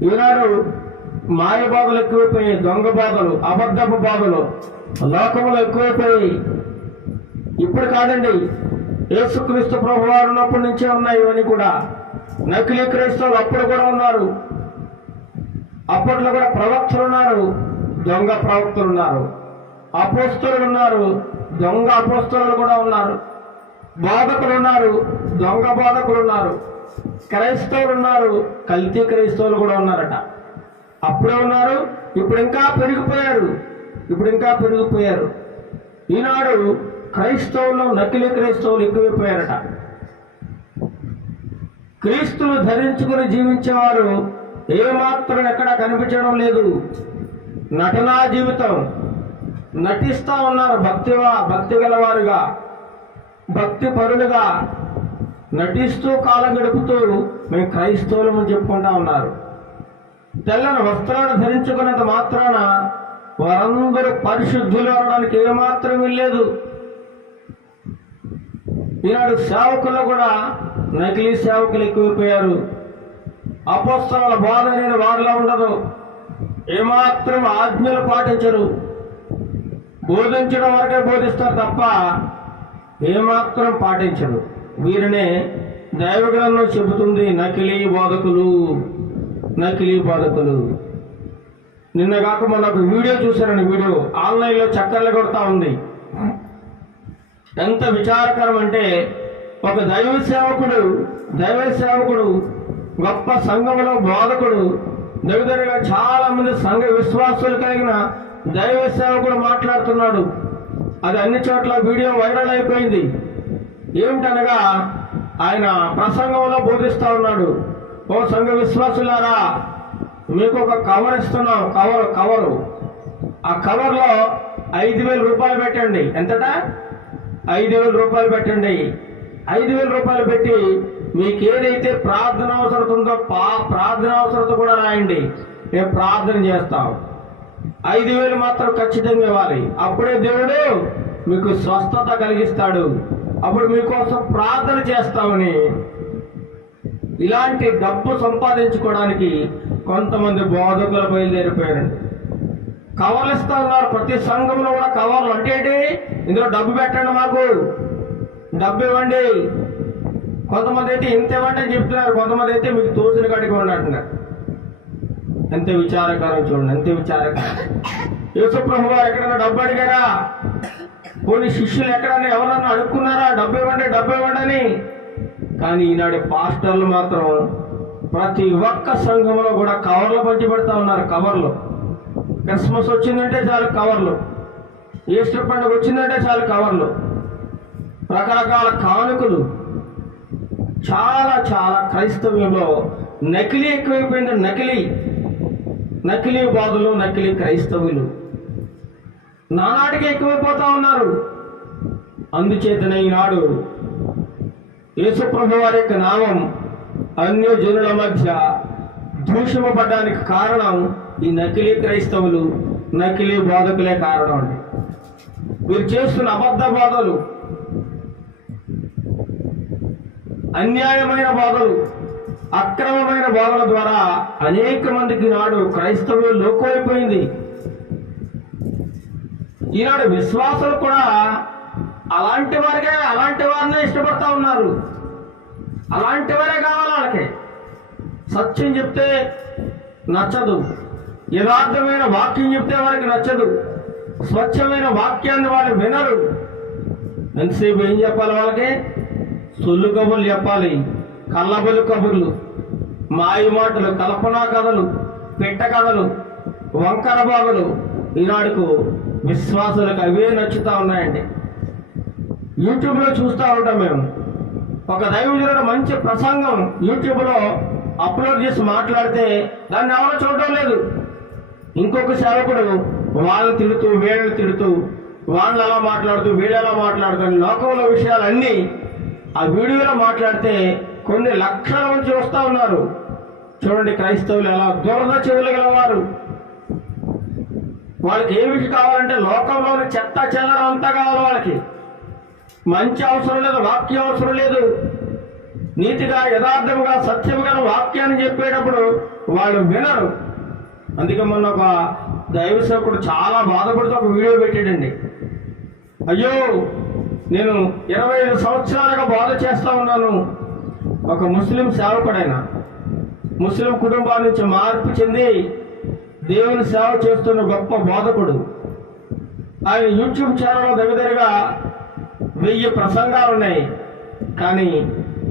ఈనాడు మాయ బాధలు ఎక్కువైపోయి, దొంగ బాధలు, అబద్ధపు బాధలు లోకములు ఎక్కువైపోయి, ఇప్పుడు కాదండి, యేసుక్రీస్తు ప్రభు వారు ఉన్నప్పటి నుంచే ఉన్నాయి ఇవన్నీ కూడా. నకిలీ క్రైస్తవులు అప్పుడు కూడా ఉన్నారు. అప్పట్లో కూడా ప్రవక్తలు ఉన్నారు, దొంగ ప్రవక్తలు ఉన్నారు, అపోస్తలులు ఉన్నారు, దొంగ అపోస్తలులు కూడా ఉన్నారు, బోధకులు ఉన్నారు, దొంగ బోధకులు ఉన్నారు, క్రైస్తవులు ఉన్నారు, కల్తీ క్రైస్తవులు కూడా ఉన్నారట. అప్పుడే ఉన్నారు, ఇప్పుడు ఇంకా పెరిగిపోయారు. ఈనాడు క్రైస్తవులు, నకిలీ క్రైస్తవులు ఎక్కువైపోయారట. క్రీస్తును ధరించుకుని జీవించేవారు ఏమాత్రం ఎక్కడా కనిపించడం లేదు. నటనా జీవితం నటిస్తూ ఉన్నారు. భక్తి గలవారుగా, భక్తి పరులుగా నటిస్తూ కాలం గడుపుతూ మేము క్రైస్తవులమని చెప్పుకుంటా ఉన్నారు. తెల్లని వస్త్రాలు ధరించుకున్నంత మాత్రాన వారందరూ పరిశుద్ధులు అనడానికి ఏమాత్రం లేదు. ఈనాడు సేవకులు కూడా నకిలీ సేవకులు ఎక్కువైపోయారు. అపోస్తలుల బోధ అనేది వారిలో ఉండదు. ఏమాత్రం ఆజ్ఞలు పాటించరు. బోధించడం వరకే బోధిస్తారు తప్ప ఏమాత్రం పాటించరు. వీరినే దైవ గ్రంథం చెబుతుంది నకిలీ బోధకులు. నిన్నగాక మొన్న ఒక వీడియో చూశారని, వీడియో ఆన్లైన్లో చక్కర్లు కొడతా ఉంది. ఎంత విచారకరం అంటే, ఒక దైవ సేవకుడు గొప్ప సంఘంలో బోధకుడు, దగ్గరగా చాలా మంది సంఘ విశ్వాసులు కలిగిన దైవ సేవకుడు మాట్లాడుతున్నాడు. అది అన్ని చోట్ల వీడియో వైరల్ అయిపోయింది. ఏమిటనగా ఆయన ప్రసంగంలో బోధిస్తూ ఉన్నాడు. ఓ సంఘ విశ్వాసులారా, మీకు ఒక కవర్ ఇస్తున్నాం. కవరు ఆ కవర్లో 5,000 రూపాయలు పెట్టండి. ఎంతట? 5,000 రూపాయలు పెట్టండి. 5,000 రూపాయలు పెట్టి మీకు ఏదైతే ప్రార్థన అవసరం ఉందో ప్రార్థన అవసరత కూడా రాయండి. మేము ప్రార్థన చేస్తాం. 5,000 మాత్రం ఖచ్చితంగా ఇవ్వాలి. అప్పుడే దేవుడు మీకు స్వస్థత కలిగిస్తాడు. అప్పుడు మీకోసం ప్రార్థన చేస్తామని ఇలాంటి డబ్బు సంపాదించుకోవడానికి కొంతమంది బోధకులు బయలుదేరిపోయారండి. కవర్లు ఇస్తా ఉన్నారు. ప్రతి సంఘంలో కూడా కవర్లు. అంటే ఏంటి? ఇందులో డబ్బు పెట్టండి, మాకు డబ్బు ఇవ్వండి. కొంతమంది అయితే ఇంత ఇవ్వండి అని చెప్తున్నారు, కొంతమంది అయితే మీకు తోచిన కాడికి అంటున్నారు. ఎంత విచారకరం చూడండి, ఎంత విచారకరం. యేసుప్రభు వారు ఎక్కడైనా డబ్బు అడిగారా? కొన్ని శిష్యులు ఎక్కడన్నా ఎవరన్నా అడుక్కున్నారా డబ్బు ఇవ్వండి అని? కానీ ఈనాడు పాస్టర్లు మాత్రం ప్రతి ఒక్క సంఘంలో కూడా కవర్లు పంచిపెడతా ఉన్నారు. కవర్లు. క్రిస్మస్ వచ్చిందంటే చాలు కవర్లు, ఈస్టర్ పండుగ వచ్చిందంటే చాలు కవర్లు, రకరకాల కానుకలు. చాలా క్రైస్తవ్యంలో నకిలీ ఎక్కువైపోయింది. నకిలీ బాధలు, నకిలీ క్రైస్తవులు నానాటికి ఎక్కువైపోతా ఉన్నారు. అందుచేతనే ఈనాడు యేసుప్రభు వారి యొక్క నామం అన్యజనుల మధ్య దూషింపబడ్డానికి కారణం ఈ నకిలీ క్రైస్తవులు, నకిలీ బోధకులే కారణం అండి. వీరు చేస్తున్న అబద్ధ బోధలు, అన్యాయమైన బోధలు, అక్రమమైన బోధల ద్వారా అనేక మందికి నాడు క్రైస్తవులు లోకమైపోయింది. ఈనాడు విశ్వాసులు కూడా అలాంటి వారినే ఇష్టపడతా ఉన్నారు. అలాంటి వారే కావాలి వాళ్ళకి. సత్యం చెప్తే నచ్చదు, యథార్థమైన వాక్యం చెప్తే వారికి నచ్చదు, స్వచ్ఛమైన వాక్యాన్ని వాళ్ళు వినరు. ఎంతసేపు ఏం చెప్పాలి వాళ్ళకి? సొల్లు కబుర్లు చెప్పాలి, కళ్ళబొల్లు కబుర్లు, మాయ మాటలు, కల్పనా కథలు, పెట్ట కథలు, వంకర బాగులు ఈనాడుకు విశ్వాసులకు అవే నచ్చుతూ ఉన్నాయండి. యూట్యూబ్లో చూస్తూ ఉంటాం మేము. ఒక దైవజనుడు మంచి ప్రసంగం యూట్యూబ్లో అప్లోడ్ చేసి మాట్లాడితే దాన్ని ఎవరో చూడటం లేదు. ఇంకొక సేవకుడు వాళ్ళని తిడుతూ వీళ్ళని తిడుతూ, వాళ్ళు అలా మాట్లాడుతూ వీళ్ళు ఎలా మాట్లాడుతూ లోకంలో విషయాలన్నీ ఆ వీడియోలో మాట్లాడితే కొన్ని లక్షల మంది వస్తూ ఉన్నారు. చూడండి క్రైస్తవులు ఎలా దురద చెవులు గలవారు. వాళ్ళకి ఏ విషయం కావాలంటే లోకంలోని చెత్త చెదరం అంతా కావాలి. వాళ్ళకి మంచి అవసరం లేదు, వాక్యం అవసరం లేదు. నీతిగా యథార్థముగా సత్యముగా వాక్యాన్ని చెప్పేటప్పుడు వాళ్ళు వినరు. అందుకే మొన్న ఒక దైవ సేవకుడు చాలా బాధపడుతూ ఒక వీడియో పెట్టాడండి. అయ్యో, నేను 25 సంవత్సరాలుగా బాధ చేస్తా ఉన్నాను. ఒక ముస్లిం సేవకుడైన ముస్లిం కుటుంబాల నుంచి మార్పు చెంది దేవుని సేవ చేస్తున్న గొప్ప బోధకుడు. ఆయన యూట్యూబ్ ఛానల్లో దగ్గరగా 1000 ప్రసంగాలు ఉన్నాయి. కానీ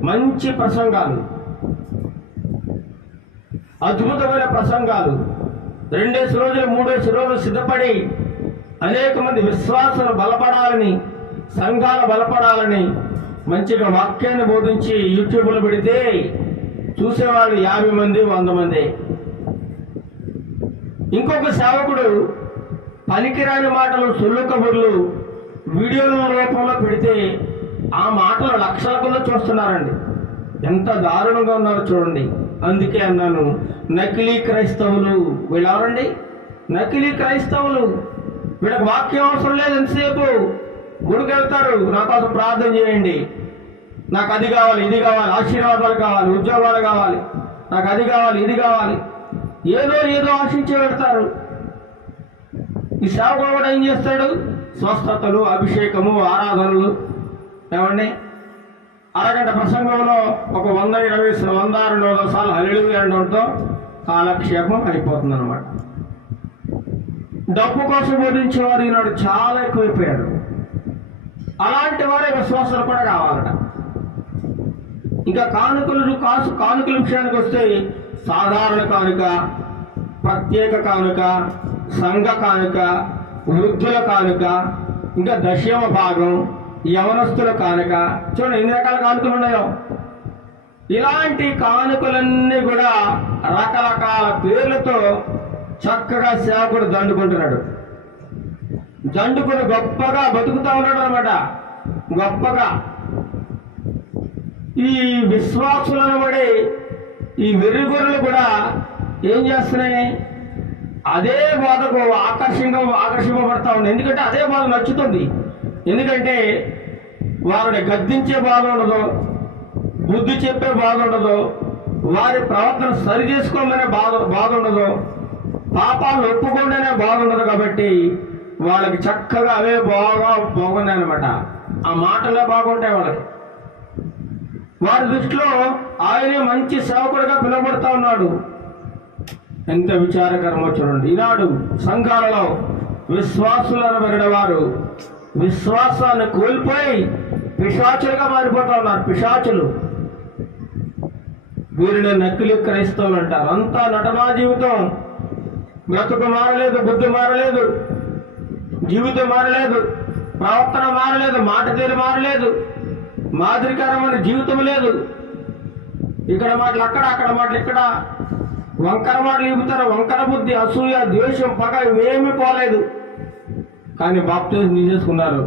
మంచి ప్రసంగాలు, అద్భుతమైన ప్రసంగాలు. 2 రోజులు 3 రోజులు సిద్ధపడి అనేక మంది విశ్వాసాలు బలపడాలని, సంఘాలు బలపడాలని మంచిగా వాక్యాన్ని బోధించి యూట్యూబ్లో పెడితే చూసేవాళ్ళు 50 మంది 100 మంది. ఇంకొక సేవకుడు పనికిరాని మాటలు, సొల్లు కబుర్లు వీడియోల రూపంలో పెడితే ఆ మాటలు లక్షల కొద్ది చూస్తున్నారండి. ఎంత దారుణంగా ఉన్నారో చూడండి. అందుకే అన్నాను, నకిలీ క్రైస్తవులు. వీళ్ళు ఎవరండి? నకిలీ క్రైస్తవులు. వీళ్ళకి వాక్యం అవసరం లేదు. ఎంతసేపు గుడికి వెళ్తారు, నా కోసం ప్రార్థన చేయండి, నాకు అది కావాలి, ఇది కావాలి, ఆశీర్వాదాలు కావాలి, ఉద్యోగాలు కావాలి, నాకు అది కావాలి, ఇది కావాలి, ఏదో ఆశించి పెడతారు. ఈ సేవకుడు కూడా ఏం చేస్తాడు? స్వస్థతలు, అభిషేకము, ఆరాధనలు. ఏమండి, అరగంట ప్రసంగంలో ఒక 100-120 సార్లు హల్లెలూయా అనడంతో కాలక్షేపం అయిపోతుంది అన్నమాట. డబ్బు కోసం బోధించేవారు ఈనాడు చాలా ఎక్కువైపోయారు. అలాంటి వారే విశ్వాసాలు కూడా కావాలట. ఇంకా కానుకల విషయానికి వస్తే సాధారణ కానుక, ప్రత్యేక కానుక, సంఘ కానుక, వృద్ధుల కానుక, ఇంకా దశమ భాగం, యవనస్తుల కానుక. చూడండి ఎన్ని రకాల కానుకలు ఉన్నాయో. ఇలాంటి కానుకలన్నీ కూడా రకరకాల పేర్లతో చక్కగా సేవకుడు దండుకుంటున్నాడు. దండుకుని గొప్పగా బతుకుతూ ఉన్నాడు అనమాట. గొప్పగా ఈ విశ్వాసులను పడి ఈ వెర్రిగొర్రెలు కూడా ఏం చేస్తున్నాయి? అదే బాధకు ఆకర్షింపబడతా ఉంది. ఎందుకంటే అదే బాధ నచ్చుతుంది. ఎందుకంటే వారిని గద్దించే బాధ ఉండదు, బుద్ధి చెప్పే బాధ ఉండదు, వారి ప్రవర్తన సరి చేసుకోమనే బాధ ఉండదు, పాపాలను ఒప్పుకోండినే బాధ ఉండదు. కాబట్టి వాళ్ళకి చక్కగా అవే బాగున్నాయి అనమాట. ఆ మాటలే బాగుంటాయి వాళ్ళకి. వారి దృష్టిలో ఆయనే మంచి సేవకుడిగా పిలువబడతా ఉన్నాడు. ఎంత విచారకరమో చూడండి. ఈనాడు సంఘాలలో విశ్వాసులను పెరిగిన వారు విశ్వాసాన్ని కోల్పోయి పిశాచులుగా మారిపోతా ఉన్నారు. పిశాచులు. వీరిని నకిలీ క్రైస్తవులు అంటారు. అంతా నటనా జీవితం. బ్రతుకు మారలేదు, బుద్ధి మారలేదు, జీవితం మారలేదు, ప్రవర్తన మారలేదు, మాట తీరు మారలేదు, మాదిరికరమైన జీవితం లేదు. ఇక్కడ మాటలు అక్కడ, అక్కడ మాటలు ఇక్కడ, వంకర మాటలు ఇవ్వుతారు. వంకర బుద్ధి, అసూయ, ద్వేషం, పగ ఇవేమీ పోలేదు. కానీ బాప్టిజం తీసేసుకున్నారు.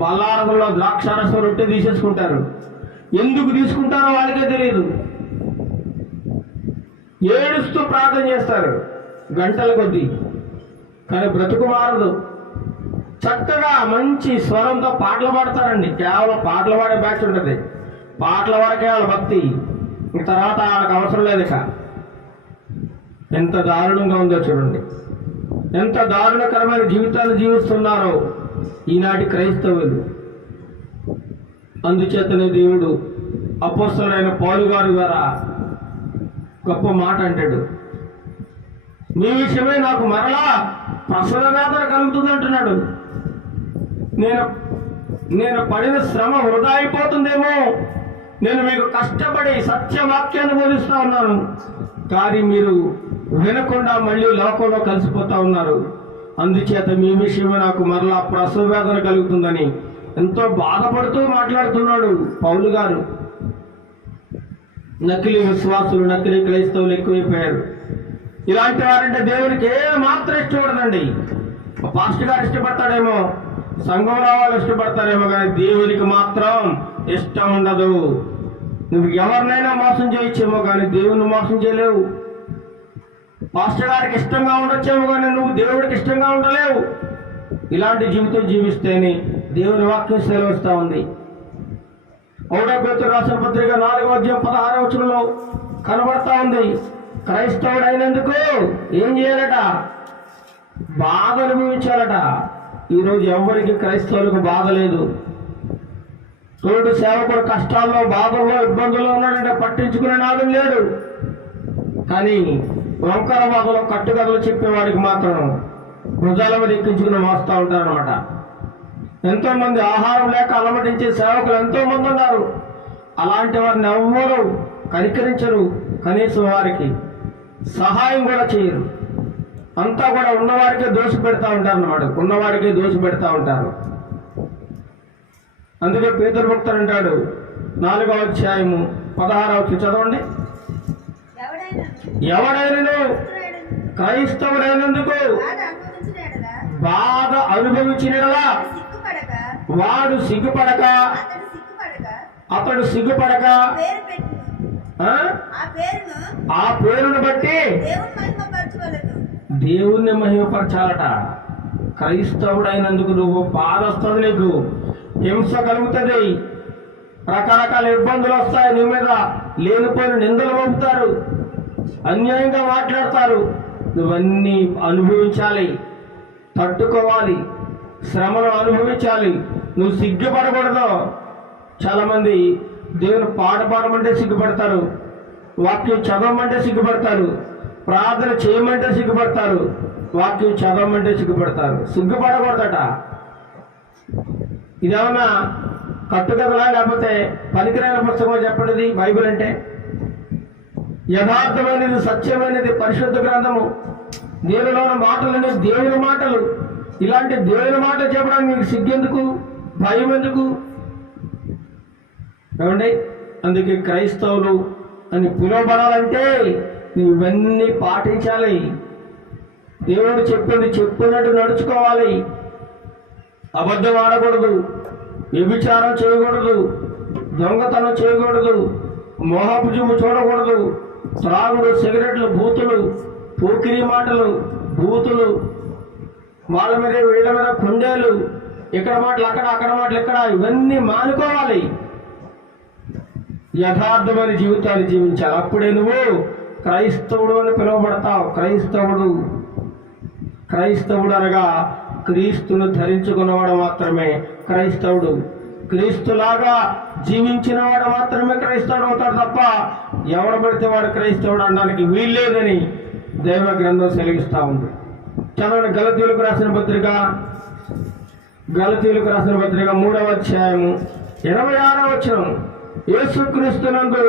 బల్లారథంలో ద్రాక్షారసం రొట్టె తీసేసుకుంటారు. ఎందుకు తీసుకుంటారో వాళ్ళకే తెలియదు. ఏడుస్తూ ప్రార్థన చేస్తారు గంటల కొద్దీ, కానీ బ్రతుకు మారదు. చక్కగా మంచి స్వరంతో పాటలు పాడతారండి. కేవలం పాటలు పాడే బ్యాచ్ ఉంటుంది. పాటల వరకే వాళ్ళ భక్తి, తర్వాత వాళ్ళకి అవసరం లేదు. ఇక ఎంత దారుణంగా ఉందో చూడండి. ఎంత దారుణకరమైన జీవితాన్ని జీవిస్తున్నారో ఈనాటి క్రైస్తవులు. అందుచేతనే దేవుడు అపోస్తలుడైన పౌలు గారి ద్వారా గొప్ప మాట అంటాడు. మీ విషయమై నాకు మరలా ప్రసవ వేదన కలుగుతుంది అంటున్నాడు. నేను పడిన శ్రమ వృధా అయిపోతుందేమో, నేను మీకు కష్టపడి సత్యవాక్యాన్ని బోధిస్తా ఉన్నాను, కానీ మీరు వినకుండా మళ్ళీ లోకంలో కలిసిపోతా ఉన్నారు. అందుచేత మీ విషయమే నాకు మరలా ప్రసవ వేదన కలుగుతుందని ఎంతో బాధపడుతూ మాట్లాడుతున్నాడు పౌలు గారు. నకిలీ విశ్వాసులు, నకిలీ క్రైస్తవులు ఎక్కువైపోయారు. ఇలాంటి వారంటే దేవునికి ఏమాత్రం ఇష్టపడదండి. పాస్టర్ గారు ఇష్టపడతాడేమో, సంఘంలో వాళ్ళు ఇష్టపడతారేమో, కానీ దేవునికి మాత్రం ఇష్టం ఉండదు. నువ్వు ఎవరినైనా మోసం చేయొచ్చేమో కానీ దేవుని మోసం చేయలేవు. పాస్టర్ గారికి ఇష్టంగా ఉండొచ్చేమో కానీ నువ్వు దేవుడికి ఇష్టంగా ఉండలేవు. ఇలాంటి జీవితం జీవిస్తేనే దేవుని వాక్యం సెలవిస్తూ ఉంది. 1 పేతురు రాసిన పత్రిక 4:16 కనబడతా ఉంది. క్రైస్తవుడు అయినందుకు ఏం చేయాలట? బాధ అనుభవించాలట. ఈరోజు ఎవరికి క్రైస్తవులకు బాధ లేదు. తోడు సేవకుడు కష్టాల్లో, బాధల్లో, ఇబ్బందుల్లో ఉన్నాడంటే పట్టించుకునే నాదం లేడు. కానీ వంకర బాధలో కట్టుకథలు చెప్పేవాడికి మాత్రం భుజాల మీద ఎక్కించుకుని మోస్తూ ఉంటారనమాట. ఎంతో మంది ఆహారం లేక అలమటించే సేవకులు ఎంతో మంది ఉన్నారు. అలాంటి వారిని ఎవ్వరూ కనికరించరు, కనీసం వారికి సహాయం కూడా చేయరు. అంతా కూడా ఉన్నవాడికే దోషి పెడతా ఉంటారు అన్నమాట. ఉన్నవాడికే దోషి పెడతా ఉంటారు. అందుకే పేతురు భక్తుడు అంటాడు 4:16 చదవండి. ఎవడైనా క్రైస్తవుడైనందుకు బాధ అనుభవించినలా వాడు సిగ్గుపడక అతడు సిగ్గుపడక ఆ పేరును బట్టి దేవుణ్ణి మహిమపరచాలట. క్రైస్తవుడైనందుకు నువ్వు బాధ వస్తుంది, నీకు హింస కలుగుతుంది, రకరకాల ఇబ్బందులు వస్తాయి, నీ మీద లేనిపోయిన నిందలు పంపుతారు, అన్యాయంగా మాట్లాడతారు. నువ్వన్నీ అనుభవించాలి, తట్టుకోవాలి, శ్రమను అనుభవించాలి. నువ్వు సిగ్గుపడకూడదు. చాలా మంది దేవుని పాట పాడమంటే సిగ్గుపడతారు, వాక్యం చదవమంటే సిగ్గుపడతారు, ప్రార్థన చేయమంటే సిగ్గుపడతారు, వాక్యం చదవమంటే సిగ్గుపడతారు. సిగ్గుపడకూడదట. ఇదేమన్నా కట్టుకథలా లేకపోతే పనికిరైన పుస్తకం చెప్పండి. బైబిల్ అంటే యథార్థమైనది, సత్యమైనది పరిశుద్ధ గ్రంథము. దీనిలో ఉన్న మాటలన్నీ దేవుని మాటలు. ఇలాంటి దేవుని మాట చెప్పడానికి మీకు సిగ్గెందుకు, భయం ఎందుకు? ఏమండి, అందుకే క్రైస్తవులు అని పిలువబడాలంటే నువ్వు ఇవన్నీ పాటించాలి. దేవుడు చెప్పింది చెప్పినట్టు నడుచుకోవాలి. అబద్ధం ఆడకూడదు, వ్యభిచారం చేయకూడదు, దొంగతనం చేయకూడదు, మోహపు చూపు చూడకూడదు, త్రాగుడు, సిగరెట్లు, బూతులు, పోకిరి మాటలు, బూతులు, వాళ్ళ మీద వీళ్ళ మీద కుందేలు, ఇక్కడ మాటలు అక్కడ, అక్కడ మాటలు ఇక్కడ, ఇవన్నీ మానుకోవాలి. యథార్థమైన జీవితాన్ని జీవించాలి. అప్పుడే నువ్వు క్రైస్తవుడు అని పిలువబడతావు. క్రైస్తవుడు అనగా క్రీస్తును ధరించుకున్నవాడు మాత్రమే క్రైస్తవుడు. క్రీస్తులాగా జీవించిన వాడు మాత్రమే క్రైస్తవుడు అవుతాడు తప్ప ఎవరు పడితే వాడు క్రైస్తవుడు అనడానికి వీల్లేదని దైవ గ్రంథం సెలవిస్తూ ఉంది. చదవండి. గలతీయులకు రాసిన పత్రిక 3:26 యేసుక్రీస్తునందు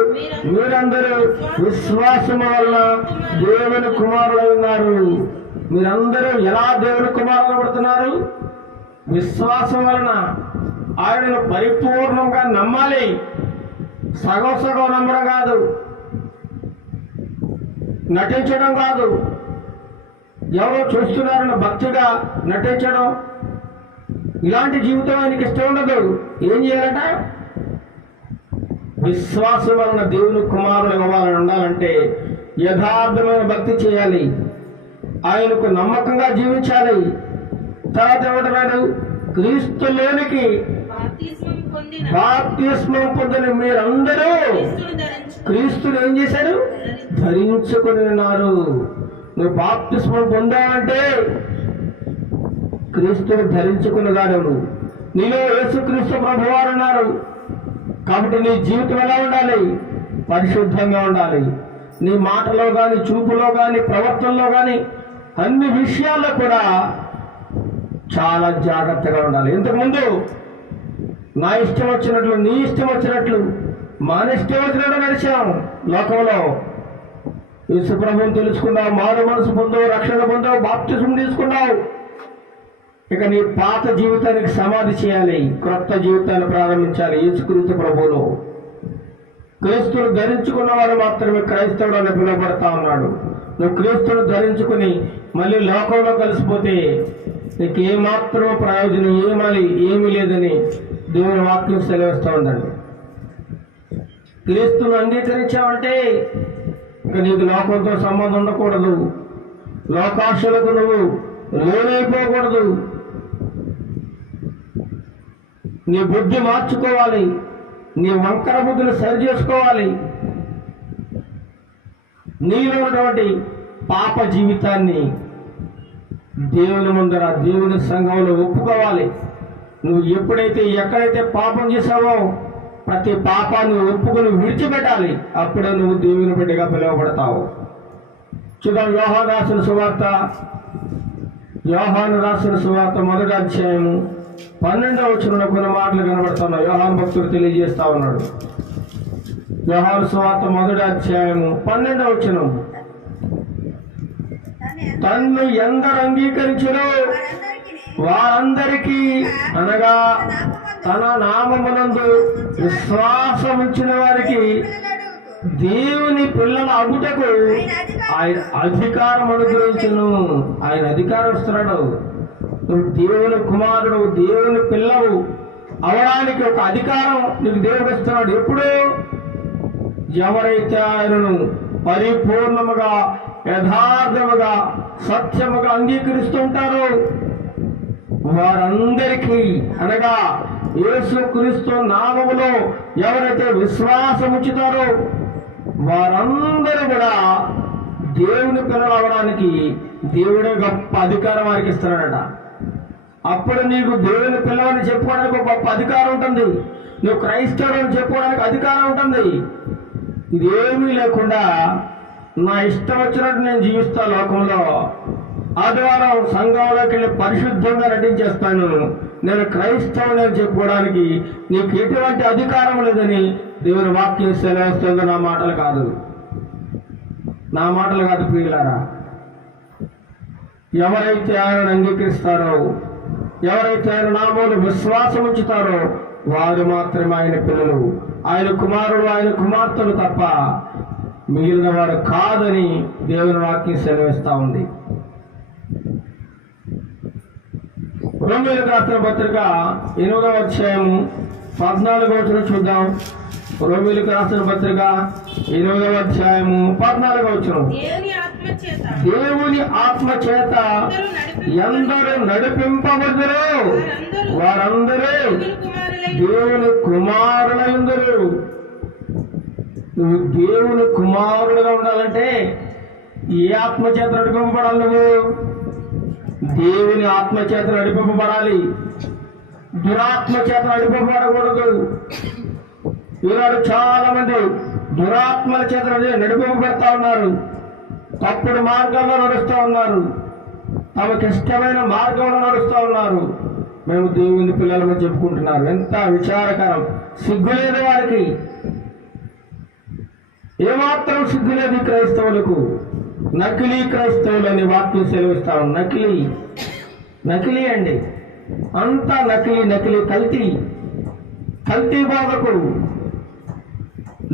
మీరందరూ విశ్వాసము వలన దేవుని కుమారులై ఉన్నారు. మీరందరూ ఎలా దేవుని కుమారులు పడుతున్నారు? విశ్వాసం వలన. ఆయనను పరిపూర్ణంగా నమ్మాలి. సగం సగం నమ్మడం కాదు, నటించడం కాదు, ఎవరో చూస్తున్నారన్న భక్తిగా నటించడం, ఇలాంటి జీవితం ఆయనకి ఇష్టం ఉండదు. ఏం చేయాలట? విశ్వాసం వలన దేవుని కుమారులు ఇవ్వాలని ఉండాలంటే యథార్థమైన భక్తి చేయాలి, ఆయనకు నమ్మకంగా జీవించాలి. తర్వాత ఏమంటున్నాడు? క్రీస్తులోనికి బాప్తిస్మం పొందిన మీరందరూ క్రీస్తుని ఏం చేశారు? ధరించుకుని ఉన్నారు. నువ్వు బాప్తిస్మం పొందావంటే క్రీస్తుని ధరించుకున్నదాను. నీలో యేసుక్రీస్తు ప్రభువారు ఉన్నారు. కాబట్టి నీ జీవితం ఎలా ఉండాలి? పరిశుద్ధంగా ఉండాలి. నీ మాటలో కానీ, చూపులో కానీ, ప్రవర్తనలో కానీ, అన్ని విషయాల్లో కూడా చాలా జాగ్రత్తగా ఉండాలి. ఇంతకుముందు నా ఇష్టం వచ్చినట్లు, నీ ఇష్టం వచ్చినట్లు, మన ఇష్టం వచ్చినట్లు నడిచాం లోకంలో. యేసు ప్రభువుని తెలుసుకున్నావు, మారు మనసు పొందావు, రక్షణ పొందావు, బాప్తిజం తీసుకున్నావు, ఇక నీ పాత జీవితానికి సమాధి చేయాలి, క్రొత్త జీవితాన్ని ప్రారంభించాలి యేసుక్రీస్తు ప్రభువులో. క్రీస్తును ధరించుకున్న వారు మాత్రమే క్రైస్తవుడు అని పిలువబడతా ఉన్నాడు. నువ్వు క్రీస్తును ధరించుకుని మళ్ళీ లోకంలో కలిసిపోతే నీకు ఏమాత్రం ప్రయోజనం ఏమీ లేదని దేవుని వాక్యం సెలవిస్తూ ఉందండి. క్రీస్తును అంగీకరించావంటే ఇక నీకు లోకంతో సంబంధం ఉండకూడదు, లోకాశలకు నువ్వు లోనైపోకూడదు. నీ బుద్ధి మార్చుకోవాలి, నీ వంకర బుద్ధిని సరి చేసుకోవాలి, నీలో ఉన్నటువంటి పాప జీవితాన్ని దేవుని ముందర దేవుని సంఘంలో ఒప్పుకోవాలి. నువ్వు ఎక్కడైతే పాపం చేశావో ప్రతి పాపాన్ని ఒప్పుకొని విడిచిపెట్టాలి. అప్పుడే నువ్వు దేవుని బిడ్డగా పిలువబడతావు. చూద్దాం యోహాను రాసిన సువార్త 1వ అధ్యాయము 12వ వచనంలో కొన్ని మాటలు కనబడుతున్నాయి. యోహాను భక్తుడు తెలియజేస్తా ఉన్నాడు. యోహాను సువార్త 1వ అధ్యాయము 12వ వచనం. తన్ను ఎందరు అంగీకరించును వారందరికీ అనగా తన నామమునందు విశ్వాసం ఉంచిన వారికి దేవుని పిల్లల అగుటకు ఆయన అధికారం అనుగ్రహించును. ఆయన అధికారం ఇస్తున్నాడు. నువ్వు దేవుని కుమారుడు, దేవుని పిల్లవు అవడానికి ఒక అధికారం నీకు దేవుడు ఇస్తున్నాడు. ఎప్పుడు? ఎవరైతే ఆయనను పరిపూర్ణముగా యథార్థముగా సత్యముగా అంగీకరిస్తూ ఉంటారో వారందరికీ అనగా యేసుక్రీస్తు నామములో ఎవరైతే విశ్వాసం ఉంచుతారో వారందరూ కూడా దేవుని పిల్లలు అవడానికి దేవుడే గొప్ప అధికారం వారికి ఇస్తున్నాడట. అప్పుడు నీకు దేవుని పిల్లలని చెప్పుకోవడానికి ఒక గొప్ప అధికారం ఉంటుంది. నువ్వు క్రైస్తవుడు అని చెప్పుకోవడానికి అధికారం ఉంటుంది. ఇదేమీ లేకుండా నా ఇష్టం వచ్చినట్టు నేను జీవిస్తా లోకంలో, ఆదివారం సంఘంలోకి వెళ్ళి పరిశుద్ధంగా నటించేస్తాను, నేను క్రైస్తవుని అని చెప్పుకోవడానికి నీకు ఎటువంటి అధికారం లేదని దేవుని వాక్యం సెలవిస్తుంది. నా మాటలు కాదు ప్రియులారా. ఎవరైతే ఆయనను అంగీకరిస్తారో, ఎవరైతే ఆయన నామములో విశ్వాసం ఉంచుతారో వారు మాత్రమే ఆయన పిల్లలు, ఆయన కుమారుడు, ఆయన కుమార్తెలు తప్ప మిగిలిన వారు కాదని దేవుని వాక్యం సెలవిస్తా ఉంది. రోమీయులకు రాసిన పత్రిక 8వ అధ్యాయము 14వ వచనం చూద్దాం. రోమీయులకు రాసిన పత్రిక 8వ అధ్యాయము 14వ వచనం. దేవుని ఆత్మ చేత ఎందరూ నడిపింపబడుదురో వారందరూ దేవుని కుమారులందరూ. నువ్వు దేవుని కుమారుడుగా ఉండాలంటే ఏ ఆత్మ చేత నడిపింపబడాలి? నువ్వు దేవుని ఆత్మ చేత నడిపింపబడాలి, దురాత్మ చేత నడిపింపబడకూడదు. ఈనాడు చాలా మంది దురాత్మల చేత నడిపింపబడతా ఉన్నారు, తప్పుడు మార్గంలో నడుస్తూ ఉన్నారు, తమకు ఇష్టమైన మార్గంలో నడుస్తూ ఉన్నారు. మేము దేవుని పిల్లలమని చెప్పుకుంటున్నారు. ఎంత విచారకరం! సిగ్గులేదు వారికి, ఏమాత్రం సిగ్గులేదు క్రైస్తవులకు. నకిలీ క్రైస్తవులని వాక్యం సెలవిస్తాం. నకిలీ అండి, అంతా నకిలీ కల్తీ బాధకుడు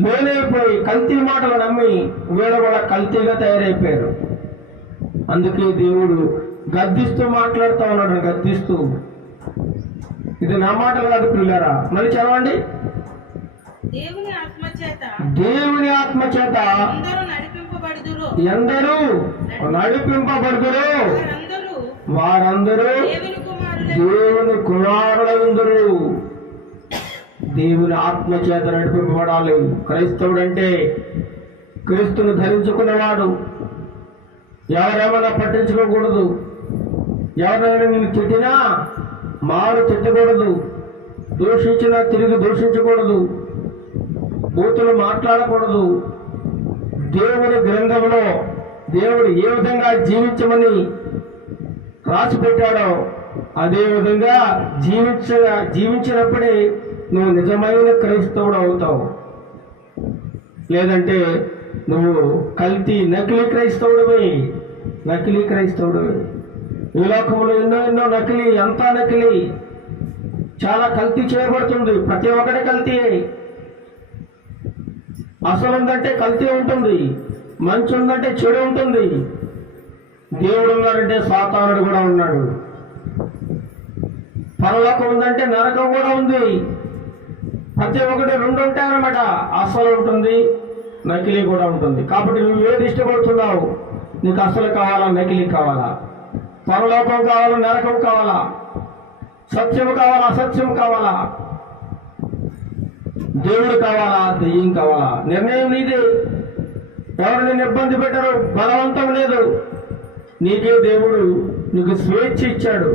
లోనైపోయి కల్తీ మాటలు నమ్మి వీళ్ళు కూడా కల్తీగా తయారైపోయారు. అందుకే దేవుడు గద్దిస్తూ మాట్లాడుతూ ఉన్నాడు. గద్దిస్తూ, ఇది నా మాటలు కాదు పిల్లారా, మళ్ళీ చదవండి. దేవుని ఆత్మ చేత ఎందరూ నడిపింపబడుదురో వారందరూ దేవుని కుమారులందరూ. దేవుని ఆత్మ చేత నడిపింపబడాలి. క్రైస్తవుడు అంటే క్రీస్తును ధరించుకున్నవాడు. ఎవరేమైనా పట్టించుకోకూడదు, ఎవరైనా నేను తిట్టినా మారు తిట్టకూడదు, దూషించినా తిరిగి దూషించకూడదు, బూతులు మాట్లాడకూడదు. దేవుని గ్రంథంలో దేవుడు ఏ విధంగా జీవించమని రాసి పెట్టాడో అదే విధంగా జీవించినప్పుడే నువ్వు నిజమైన క్రైస్తవుడు అవుతావు. లేదంటే నువ్వు నకిలీ క్రైస్తవుడివి. ఈ లోకంలో ఎన్నో నకిలీ, అంతా నకిలీ, చాలా కల్తీ చేయబడుతుంది. ప్రతి ఒక్కటి కల్తీ. అసలు ఉందంటే కల్తీ ఉంటుంది, మంచి ఉందంటే చెడు ఉంటుంది. దేవుడు ఉన్నాడంటే సాతానుడు కూడా ఉన్నాడు. పరలోకం ఉందంటే నరకం కూడా ఉంది. ప్రతి ఒక్కటి రెండు ఉంటాయన్నమాట. అసలు ఉంటుంది, నకిలీ కూడా ఉంటుంది. కాబట్టి నువ్వు ఏది ఇష్టపడుతున్నావు? నీకు అసలు కావాలా, నకిలీ కావాలా? పరలోకం కావాలా, నరకం కావాలా? సత్యం కావాలా, అసత్యం కావాలా? దేవుడు కావాలా, దెయ్యం కావాలా? నిర్ణయం నీదే. ఎవరు నేను ఇబ్బంది పెట్టరు, బలవంతం లేదు. నీకే దేవుడు నీకు స్వేచ్ఛ ఇచ్చాడు.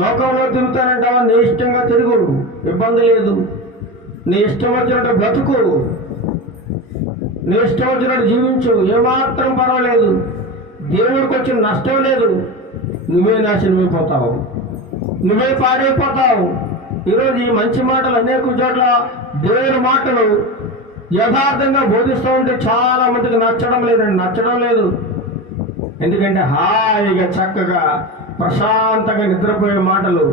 లోకంలో తిరుగుతానంటావా? నీ ఇష్టంగా తిరుగు, ఇబ్బంది లేదు. నీ ఇష్టం వచ్చినట్టు బ్రతుకు, నీ ఇష్టం వచ్చినట్టు జీవించు, ఏమాత్రం పర్వాలేదు. దేవుడికి వచ్చిన నష్టం లేదు. నువ్వే నాశనమైపోతావు, నువ్వే పాడైపోతావు. ఈరోజు ఈ మంచి మాటలు అనేక చోట్ల దేవుని మాటలు యథార్థంగా బోధిస్తూ ఉంటే చాలా మందికి నచ్చడం లేదు. ఎందుకంటే హాయిగా చక్కగా ప్రశాంతంగా నిద్రపోయే మాటలు,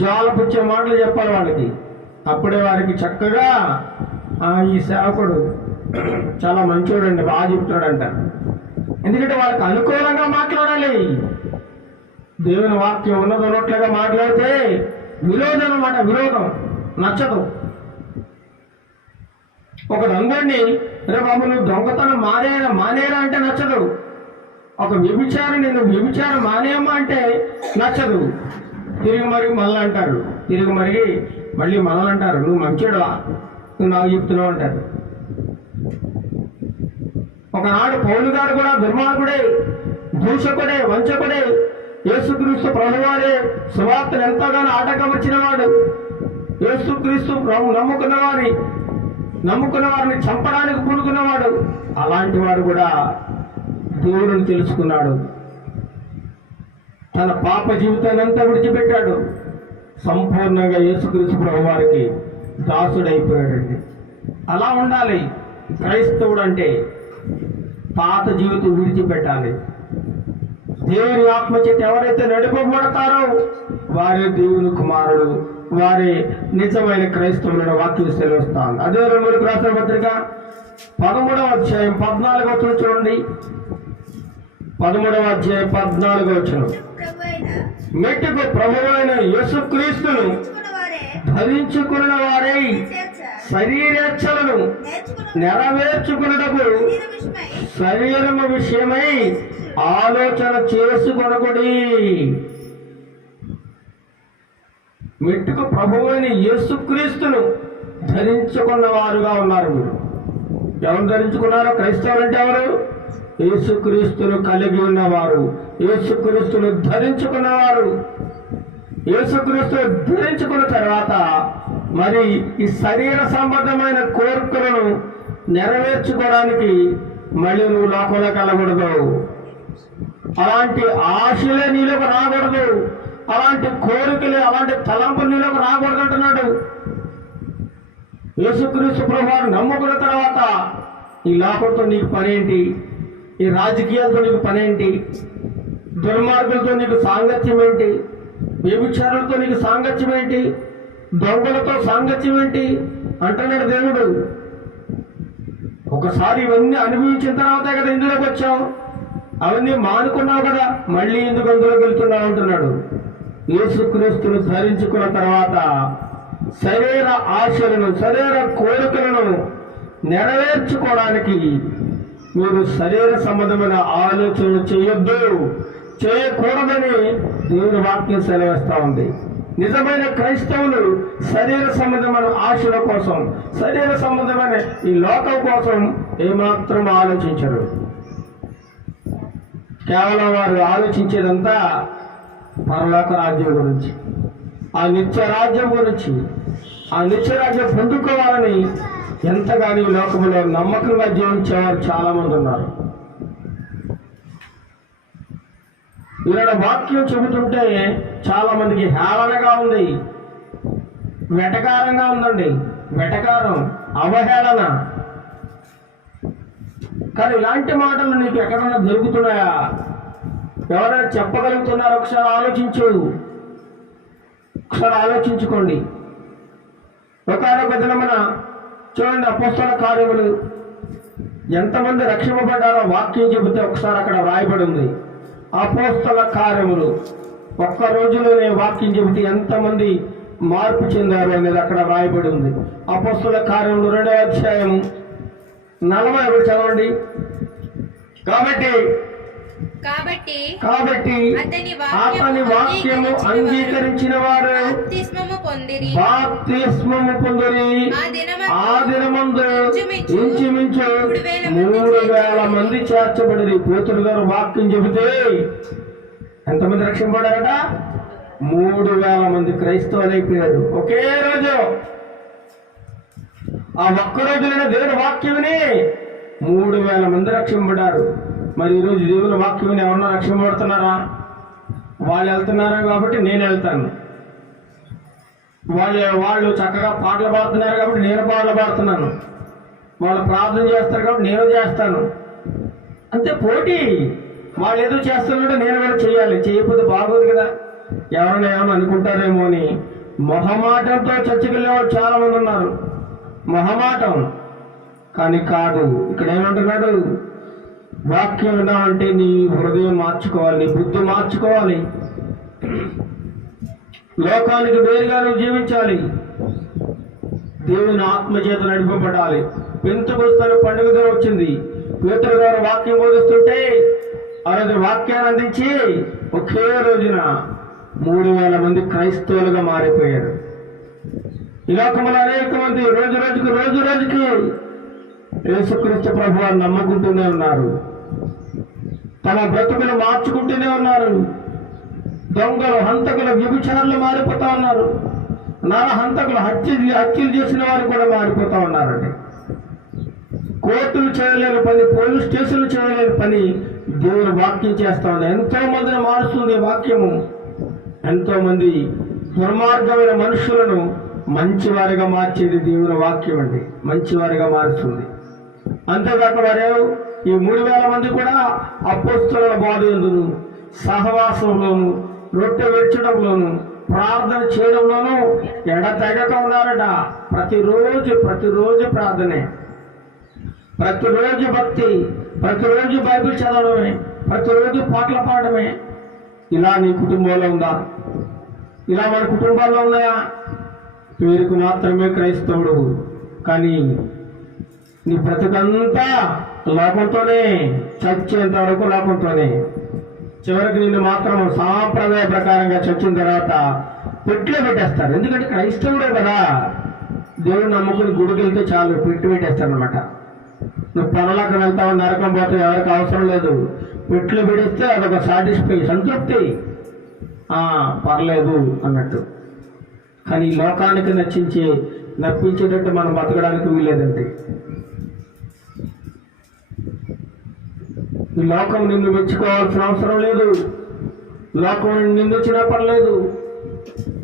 జ్వాలపుచ్చే మాటలు చెప్పాలి వాళ్ళకి. అప్పుడే వారికి చక్కగా ఈ సేవకుడు చాలా మంచోడండి, బాగా చెప్తాడంట. ఎందుకంటే వాళ్ళకి అనుకూలంగా మాట్లాడాలి. దేవుని వాక్యం ఉన్నట్లుగా మాట్లాడితే విరోధం అన్నమాట, విరోధం నచ్చదు. ఒకరందరినీ రే బాబు నువ్వు దొంగతనం మానేరా అంటే నచ్చదు. ఒక వ్యభిచారం నేను వ్యభిచారం మానేయమ్మా అంటే నచ్చదు. తిరిగి మళ్ళీ అంటారు, మళ్ళీ మనల్ని అంటారు, నువ్వు మంచిడువా, నువ్వు నాకు చెప్తున్నావు అంటారు. ఒకనాడు పౌలు గారు కూడా దుర్మార్గుడే, దూషకుడే, వంచకుడే, యేసుక్రీస్తు ప్రభువారే సువార్తను ఎంతగానో ఆటంకమర్చిన వాడు. యేసుక్రీస్తు నమ్ముకున్న వారిని చంపడానికి పూనుకున్నవాడు. అలాంటి వాడు కూడా దేవుడిని తెలుసుకున్నాడు. తన పాప జీవితాన్ని అంతా విడిచిపెట్టాడు. సంపూర్ణంగా యేసుక్రీస్తు ప్రభువారికి దాసుడైపోయాడండి. అలా ఉండాలి క్రైస్తవుడు అంటే. పాత జీవితం విడిచిపెట్టాలి. దేవుని ఆత్మచేత ఎవరైతే నడిపబడతారో వారే దేవుని కుమారుడు, వారే నిజమైన క్రైస్తవులను వాక్యం సెలవుస్తాను. అదే రోమీయులకు రాసిన పత్రిక 13వ అధ్యాయం 14వ వచనం చూడండి. 13వ అధ్యాయం 14వ వచనం. మెట్టుకు ప్రభువైన యేసుక్రీస్తును ధరించుకున్న వారై శరీరేచ్ఛలను నెరవేర్చుకున్నటకు శరీరము విషయమై ఆలోచన చేసుకొనకుడి. మెట్టుకు ప్రభువైన యేసుక్రీస్తును ధరించుకున్న వారుగా ఉన్నారు. మీరు ఎవరు ధరించుకున్నారో? క్రైస్తవులు అంటే ఎవరు? యేసుక్రీస్తును కలిగి ఉన్నవారు, యేసుక్రీస్తును ధరించుకున్నవారు. యేసుక్రీస్తును ధరించుకున్న తర్వాత మరి ఈ శరీర సంబంధమైన కోరికలను నెరవేర్చుకోవడానికి మళ్ళీ నువ్వు లోకంలోకి వెళ్ళకూడదు. అలాంటి ఆశలే నీలోకి రాకూడదు, అలాంటి కోరికలే, అలాంటి తలంపులు నీలోకి రాకూడదు అంటున్నాడు. యేసుక్రీస్తు ప్రభువును నమ్ముకున్న తర్వాత ఈ లోకంతో నీకు పనేంటి? ఈ రాజకీయాలతో నీకు పనేంటి? దుర్మార్గులతో నీకు సాంగత్యం ఏంటి? వ్యభిచారులతో నీకు సాంగత్యం ఏంటి? దొంగలతో సాంగత్యం ఏంటి అంటున్నాడు దేవుడు. ఒకసారి ఇవన్నీ అనుభవించిన తర్వాతే కదా ఇందులోకి వచ్చావు. అవన్నీ మానుకున్నావు కదా, మళ్ళీ ఎందుకు అందులోకి వెళ్తున్నావు అంటున్నాడు. యేసుక్రీస్తును ధరించుకున్న తర్వాత శరీర ఆశలను, శరీర కోరికలను నెరవేర్చుకోవడానికి మీరు శరీర సంబంధమైన ఆలోచనలు చేయకూడదని దేవుని వాక్యం సెలవిస్తా ఉంది. నిజమైన క్రైస్తవులు శరీర సంబంధమైన ఆశల కోసం, శరీర సంబంధమైన ఈ లోకం కోసం ఏమాత్రం ఆలోచించరు. కేవలం వారు ఆలోచించేదంతా పరలోక రాజ్యం గురించి, ఆ నిత్య రాజ్యం గురించి. ఆ నిత్య రాజ్యం పొందుకోవాలని ఎంతగానో ఈ లోకంలో నమ్మకంగా జీవించేవారు చాలా మంది ఉన్నారు. ఈనాడు వాక్యం చెబుతుంటే చాలా మందికి హేళనగా ఉంది, వెటకారంగా ఉందండి. వెటకారం, అవహేళన. కానీ ఇలాంటి మాటలు నీకు ఎక్కడన్నా దొరుకుతున్నాయా? ఎవరైనా చెప్పగలుగుతున్నారో ఒకసారి ఆలోచించుకోండి. ఒకనొక దినమున చూడండి, అపోస్తల కార్యములు ఎంతమంది రక్షింపబడ్డారో వాక్యం చెబితే ఒకసారి అక్కడ రాయబడి ఉంది. అపోస్తల కార్యములు ఒక్క రోజులోనే వాక్యం చెబితే ఎంతమంది మార్పు చెందారు అనేది అక్కడ రాయబడి ఉంది. అపోస్తల కార్యములు 2వ అధ్యాయము 41 చదవండి. కాబట్టి అతని వాక్యము అంగీకరించిన వారు బాప్తిస్మము పొందిరి. ఆ దినమందు ఇంచుమించు 3,000 మంది చేర్చబడిరి. పేతురు గారు వాక్యం చెబితే ఎంతమంది రక్షింపబడారట? 3,000 మంది క్రైస్తవులు అయిపోయారు ఒకే రోజు. ఆ ఒక్క రోజులైన దేవుని వాక్యమని 3,000 మంది రక్షింపబడ్డారు. మరి ఈరోజు దేవుని వాక్యం ఎవరన్నా రక్షింపబడుతున్నారా? వాళ్ళు వెళ్తున్నారు కాబట్టి నేను వెళ్తాను. వాళ్ళు చక్కగా పాటలు పాడుతున్నారు కాబట్టి నేను పాటలు పాడుతున్నాను. వాళ్ళు ప్రార్థన చేస్తారు కాబట్టి నేను చేస్తాను. అంతే పోటీ. వాళ్ళు ఏదో చేస్తున్నట్టు నేను కూడా చేయాలి. చేయకపోతే బాగోదు కదా. ఎవరైనా ఏమన్నా అనుకుంటారేమో అని మొహమాటంతో చర్చకి వెళ్ళేవాళ్ళు చాలా మంది ఉన్నారు. మొహమాటం కానీ కాదు. ఇక్కడ ఏమంటున్నాడు? వాక్యం వినాలంటే నీ హృదయం మార్చుకోవాలి, నీ బుద్ధి మార్చుకోవాలి. లోకానికి వేరుగా నువ్వు జీవించాలి. దేవుని ఆత్మచేత నడిపబడాలి. పెంతుకొస్తున్న పండుగ దినం వచ్చింది. పేతురు గారు వాక్యం బోధిస్తుంటే ఆ రోజు వాక్యాన్ని అందించి ఒకే రోజున 3,000 మంది క్రైస్తవులుగా మారిపోయారు. ఈ లోకంలో అనేక మంది రోజు రోజుకి యేసుక్రీస్తు ప్రభువాన్ని నమ్ముకుంటూనే ఉన్నారు. తమ బ్రతుకులు మార్చుకుంటూనే ఉన్నారు. దొంగలు, హంతకులు, వ్యభిచారులు మారిపోతా ఉన్నారు. నరహంతకులు, హత్యలు చేసిన వారు కూడా మారిపోతా ఉన్నారండి. కోర్టులు చేయలేని పని, పోలీస్ స్టేషన్లు చేయలేని పని దేవుని వాక్యం చేస్తా ఉంది. ఎంతో మందిని మారుస్తుంది వాక్యము. ఎంతో మంది దుర్మార్గమైన మనుషులను మంచివారిగా మార్చేది దేవుని వాక్యం అండి. మంచివారిగా మారుస్తుంది. అంతేకాక వారు ఈ 3,000 మంది కూడా అపోస్తలుల బోధ యందును, సహవాసంలోను, రొట్టె విరచడంలోను, ప్రార్థన చేయడంలోనూ ఎడతెగక ఉన్నారట. ప్రతిరోజు ప్రార్థనే, ప్రతిరోజు భక్తి, ప్రతిరోజు బైబిల్ చదవడమే, ప్రతిరోజు పాటలు పాడమే. ఇలా నీ కుటుంబంలో ఉందా? ఇలా మన కుటుంబాల్లో ఉన్నాయా? పేరుకు మాత్రమే క్రైస్తవుడు, కానీ నీ బ్రతుకంతా లోకంతోనే, చచ్చేంత వరకు లోకంతోనే. చివరికి నిన్ను మాత్రం సాంప్రదాయ ప్రకారంగా చచ్చిన తర్వాత పెట్టులో పెట్టేస్తారు. ఎందుకంటే క్రైస్తవుడే కదా. దేవుడు నమ్ముకుని గుడికి వెళ్తే చాలు, పెట్టు పెట్టేస్తాడు అనమాట. నువ్వు పనులకు వెళ్తావు, నరకం పోతే ఎవరికి అవసరం లేదు. పెట్లు పెడిస్తే అదొక సంతృప్తి, పర్లేదు అన్నట్టు. కానీ ఈ లోకానికి నప్పించేటట్టు మనం బతకడానికి వీలేదండి. ఈ లోకం నిన్ను మెచ్చుకోవాల్సిన అవసరం లేదు. లోకం నిందించినా పర్లేదు,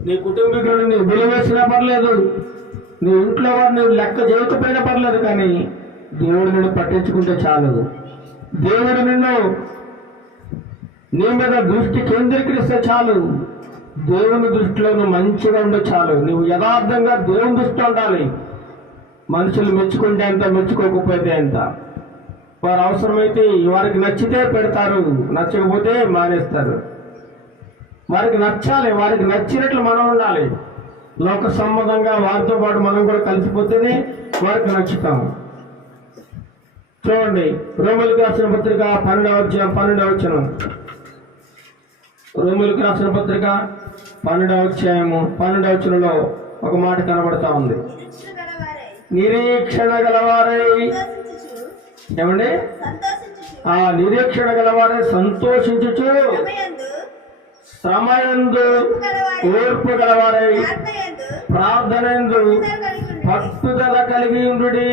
నీ కుటుంబీకులను నీ విలువేసినా పర్లేదు, నీ ఇంట్లో వారిని లెక్క చేయకపోయినా పర్లేదు. కానీ దేవుడు నిన్ను పట్టించుకుంటే చాలు. దేవుడు నీ మీద దృష్టి కేంద్రీకరిస్తే చాలు. దేవుని దృష్టిలో నువ్వు మంచిగా ఉండే చాలు. నువ్వు యథార్థంగా దేవుని దృష్టిలో ఉండాలి. మనుషులు మెచ్చుకుంటే ఎంత, మెచ్చుకోకపోతే ఎంత. వారు అవసరమైతే వారికి నచ్చితే పెడతారు, నచ్చకపోతే మానేస్తారు. వారికి నచ్చాలి, వారికి నచ్చినట్లు మనం ఉండాలి. లోక సంబంధంగా వారితో పాటు మనం కూడా కలిసిపోతేనే వారికి నచ్చుతాము. చూడండి, రోమీయులకు రాసిన పత్రిక 12వ వచనం. రోమీయులకు రాసిన పత్రిక 12వ అధ్యాయము 12వ వచనంలో ఒక మాట కనబడతా ఉంది. నిరీక్షణ గలవారై, ఏమండి? నిరీక్షణ గలవారై సంతోషించుచు, శ్రమయందు ఓర్పు గలవారై, ప్రార్థనందు పట్టుదల కలిగి ఉండుడి.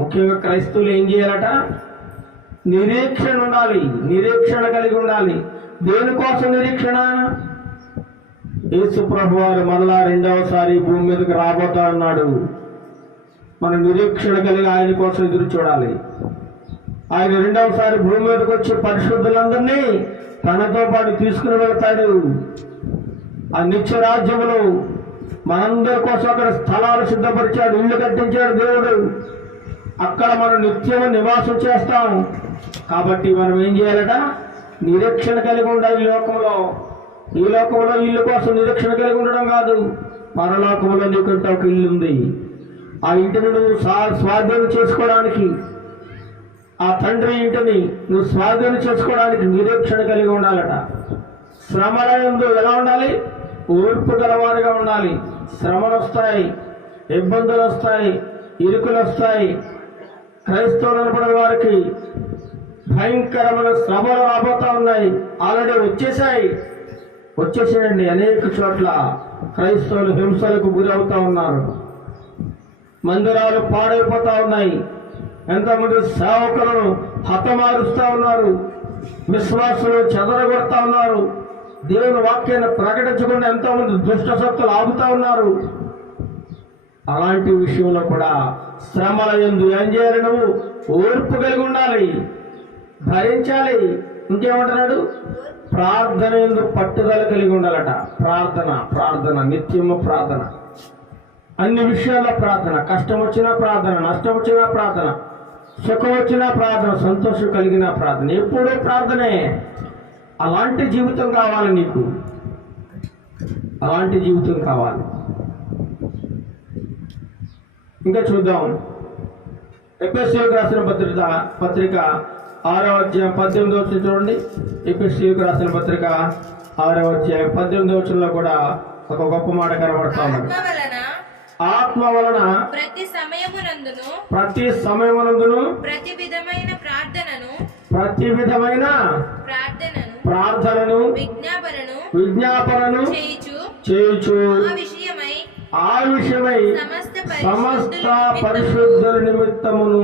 ముఖ్యంగా క్రైస్తవులు ఏం చేయాలట? నిరీక్షణ ఉండాలి, నిరీక్షణ కలిగి ఉండాలి. దేనికోసం నిరీక్షణ? యేసు ప్రభువారు మరలా 2వసారి భూమి మీదకి రాబోతా ఉన్నాడు. మనం నిరీక్షణ కలిగి ఆయన కోసం ఎదురు చూడాలి. ఆయన రెండవసారి భూమి మీదకి వచ్చి పరిశుద్ధులందరినీ తనతో పాటు తీసుకుని వెళ్తాడు. ఆ నిత్య రాజ్యంలో మనందరి కోసం అక్కడ స్థలాలు సిద్ధపరిచాడు, ఇల్లు కట్టించాడు దేవుడు. అక్కడ మనం నిత్యము నివాసం చేస్తాం. కాబట్టి మనం ఏం చేయాలట? నిరీక్షణ కలిగి ఉండాలి. ఈ లోకంలో ఇల్లు కోసం నిరీక్షణ కలిగి ఉండడం కాదు, పరలోకంలో నీకంటే ఒక ఇల్లు ఉంది. ఆ ఇంటిని నువ్వు స్వాధీనం చేసుకోవడానికి, ఆ తండ్రి ఇంటిని నువ్వు స్వాధీనం చేసుకోవడానికి నిరీక్షణ కలిగి ఉండాలట. శ్రమల యందు ఎలా ఉండాలి? ఓర్పు గలవారుగా ఉండాలి. శ్రమలు వస్తాయి, ఇబ్బందులు వస్తాయి, ఇరుకులు వస్తాయి. క్రైస్తవులు అనబడిన వారికి భయంకరమైన శ్రమలు రాబోతా ఉన్నాయి. ఆల్రెడీ వచ్చేసాయండి. అనేక చోట్ల క్రైస్తవులు హింసలకు గురవుతా ఉన్నారు. మందిరాలు పాడైపోతా ఉన్నాయి. ఎంతమంది సేవకులను హతమారుస్తూ ఉన్నారు. విశ్వాసులు చెదరగొడతా ఉన్నారు. దేవుని వాక్యాన్ని ప్రకటించకుండా ఎంతోమంది దుష్ట శక్తులు ఆగుతా ఉన్నారు. అలాంటి విషయంలో కూడా శ్రమల యందు ఏం చేయాలి? నువ్వు ఓర్పు కలిగి ఉండాలి, భరించాలి. ఇంకేమంటున్నాడు? ప్రార్థన యందు పట్టుదల కలిగి ఉండాలట. ప్రార్థన, నిత్యము ప్రార్థన. అన్ని విషయాల్లో ప్రార్థన. కష్టం వచ్చినా ప్రార్థన, నష్టం వచ్చినా ప్రార్థన, సుఖం వచ్చినా ప్రార్థన, సంతోషం కలిగిన ప్రార్థన. ఎప్పుడూ ప్రార్థనే. అలాంటి జీవితం కావాలి నీకు, అలాంటి జీవితం కావాలి. ఇంకా చూద్దాం. ఎఫెసీయులకు రాసిన పత్రిక 6వ అధ్యాయం 18వ వచనం చూడండి. ఎఫెసీయులకు రాసిన పత్రిక 6వ అధ్యాయం 18వ వచనంలో కూడా ఒక గొప్ప మాట కనబడతా ఉన్నది. ఆత్మ వలన ప్రతి సమయమునందును ప్రతి విధమైన ప్రార్థనను విజ్ఞాపనను చేయుచు ఆ విషయమై సమస్త పరిశుద్ధుల నిమిత్తమును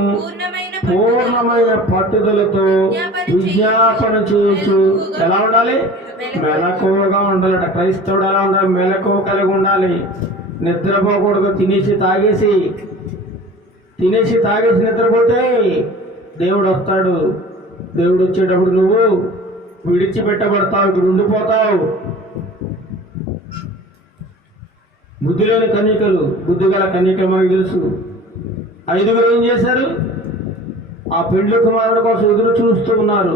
పూర్ణమైన పట్టుదలతో విజ్ఞాపన చేయొచ్చు. ఎలా ఉండాలి? మెలకువగా ఉండాలట. క్రైస్తవుడు ఎలా ఉండాలి? మెలకువ కలిగి ఉండాలి. నిద్రపోకూడదు. తినేసి తాగేసి నిద్రపోతే దేవుడు వస్తాడు. దేవుడు వచ్చేటప్పుడు నువ్వు విడిచిపెట్టబడతావు, ఇక్కడ ఉండిపోతావు. బుద్ధి లేని కన్యకలు, బుద్ధి గల కన్యకలు మనకు తెలుసు. 5 ఏం చేశారు? ఆ పెండ్లి కుమారుడు కోసం ఎదురు చూస్తూ ఉన్నారు.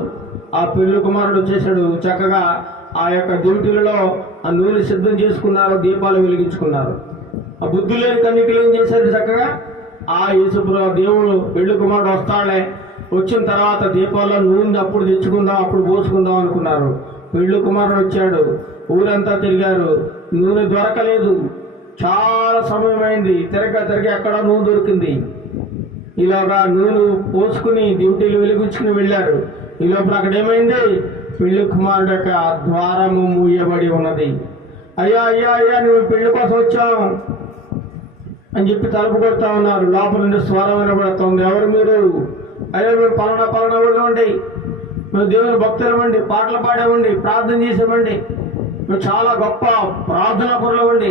ఆ పెండ్లి కుమారుడు చేశాడు చక్కగా ఆ యొక్క డ్యూటీలలో ఆ నూనె సిద్ధం చేసుకున్నారు, దీపాలు వెలిగించుకున్నారు. ఆ బుద్ధి లేని కన్యకలు ఏం చేశారు? చక్కగా ఆ యేసుప్రభు దేవుడు పెండ్లి కుమారుడు వస్తాడే, వచ్చిన తర్వాత దీపాల్లో నూనె అప్పుడు తెచ్చుకుందాం, అప్పుడు పోసుకుందాం అనుకున్నారు. పెండ్లి కుమారుడు వచ్చాడు, ఊరంతా తిరిగారు, నూనె దొరకలేదు. చాలా సమయం అయింది. తిరగ ఎక్కడ నూనె దొరికింది. ఇలాగా నూనె పోసుకుని డ్యూటీలు వెలిగించుకుని వెళ్ళారు. ఈ లోపల అక్కడ ఏమైంది? పెళ్లి కుమారుడు యొక్క ద్వారము మూయబడి ఉన్నది. అయ్యా నువ్వు పెళ్లి కోసం వచ్చావు అని చెప్పి తలుపు కొడతా ఉన్నారు. లోపల నుండి స్వరం వినబడుతుంది. ఎవరు మీరు? అయ్యా మేము పలానా ఇవ్వండి, మేము దేవుని భక్తులమండి, పాటలు పాడేవండి, ప్రార్థన చేసేవండి, మేము చాలా గొప్ప ప్రార్థనా పరులవండి,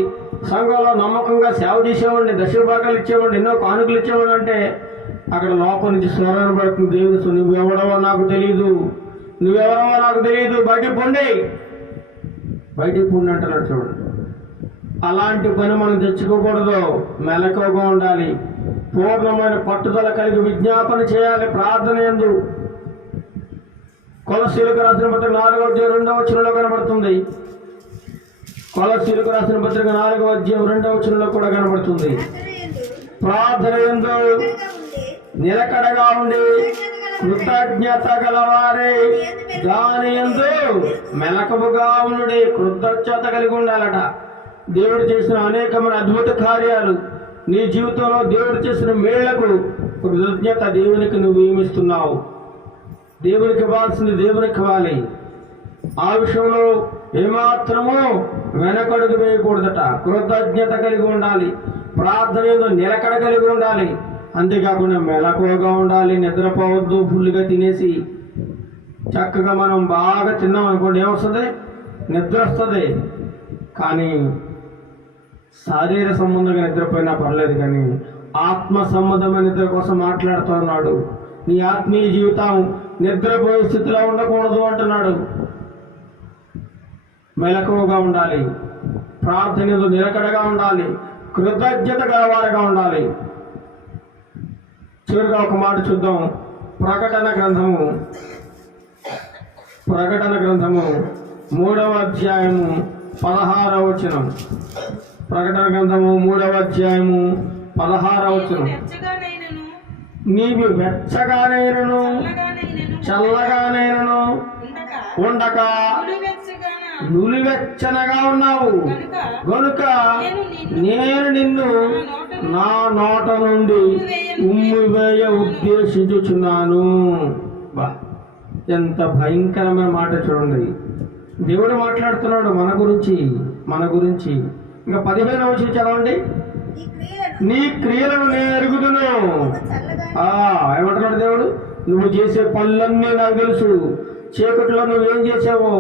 సంఘంలో నమ్మకంగా సేవ చేసేవాడిని, దశమ భాగాలు ఇచ్చేవాడిని, ఎన్నో కానుకలు ఇచ్చేవాడు. అంటే అక్కడ లోపల నుంచి స్వరం పడుతుంది. దేవుడు నువ్వెవడవో నాకు తెలియదు, బయటికి పొండి అంటున్నాడు. చూడండి, అలాంటి పని మనం తెచ్చుకోకూడదు. మెలకువగా ఉండాలి, పూర్ణమైన పట్టుదల కలిగి విజ్ఞాపన చేయాలి. ప్రార్థన యందు కొలస్సీలకు రాసిన పత్రిక 4వ అధ్యాయం 2వ వచనంలో కనబడుతుంది. కొలస్సీలకు రాసిన పత్రిక 4వ అధ్యాయం 2వ వచనంలో కూడా కనబడుతుంది. ప్రార్థన యందు నిలకడగా ఉండి కృతజ్ఞత గలవారే దాని యందు మెలకువగా ఉండి కృతజ్ఞత కలిగి ఉండాలట. దేవుడు చేసిన అనేకమైన అద్భుత కార్యాలు, నీ జీవితంలో దేవుడు చేసిన మేళ్లకు కృతజ్ఞత దేవునికి నువ్వు ఏమిస్తున్నావు? దేవునికి ఇవ్వాల్సింది దేవునికి ఇవ్వాలి. ఆ విషయంలో ఏమాత్రమూ వెనకడుగు వేయకూడదట. కృతజ్ఞత కలిగి ఉండాలి, ప్రార్థనలో నిలకడ కలిగి ఉండాలి. అంతేకాకుండా మెలకువగా ఉండాలి. నిద్రపోవద్దు. ఫుల్గా తినేసి చక్కగా మనం బాగా తిన్నాం అనుకోండి, ఏమొస్తుంది? నిద్ర వస్తుంది. కానీ శారీర సంబంధంగా నిద్రపోయినా పర్లేదు, కానీ ఆత్మ సంబంధమైన నిద్ర కోసం మాట్లాడుతూ ఉన్నాడు. నీ ఆత్మీయ జీవితం నిద్రపోయే స్థితిలో ఉండకూడదు అంటున్నాడు. మెలకువగా ఉండాలి, ప్రార్థనలు నిలకడగా ఉండాలి, కృతజ్ఞత గలవారుగా ఉండాలి. చివరిగా ఒక మాట చూద్దాం. ప్రకటన గ్రంథము 3వ అధ్యాయము 16వ వచనం. ప్రకటన గ్రంథము 3వ అధ్యాయము 16వ వచనం. వెచ్చగానైనను నీవు వెచ్చగానైనను చల్లగానైనను ఉండక నులివెచ్చనగా ఉన్నావు గనుక నేను నిన్ను నా నోట నుండి ఉమ్మివేయ ఉద్దేశించుచున్నాను. బా, ఎంత భయంకరమైన మాట చూడండి. దేవుడు మాట్లాడుతున్నాడు మన గురించి. ఇంకా 15వ వచనం చదవండి. నీ క్రియలను నేను ఎరుగుదును. ఏమంటున్నాడు దేవుడు? నువ్వు చేసే పనులన్నీ నాకు తెలుసు. చీకటిలో నువ్వేం చేసావో,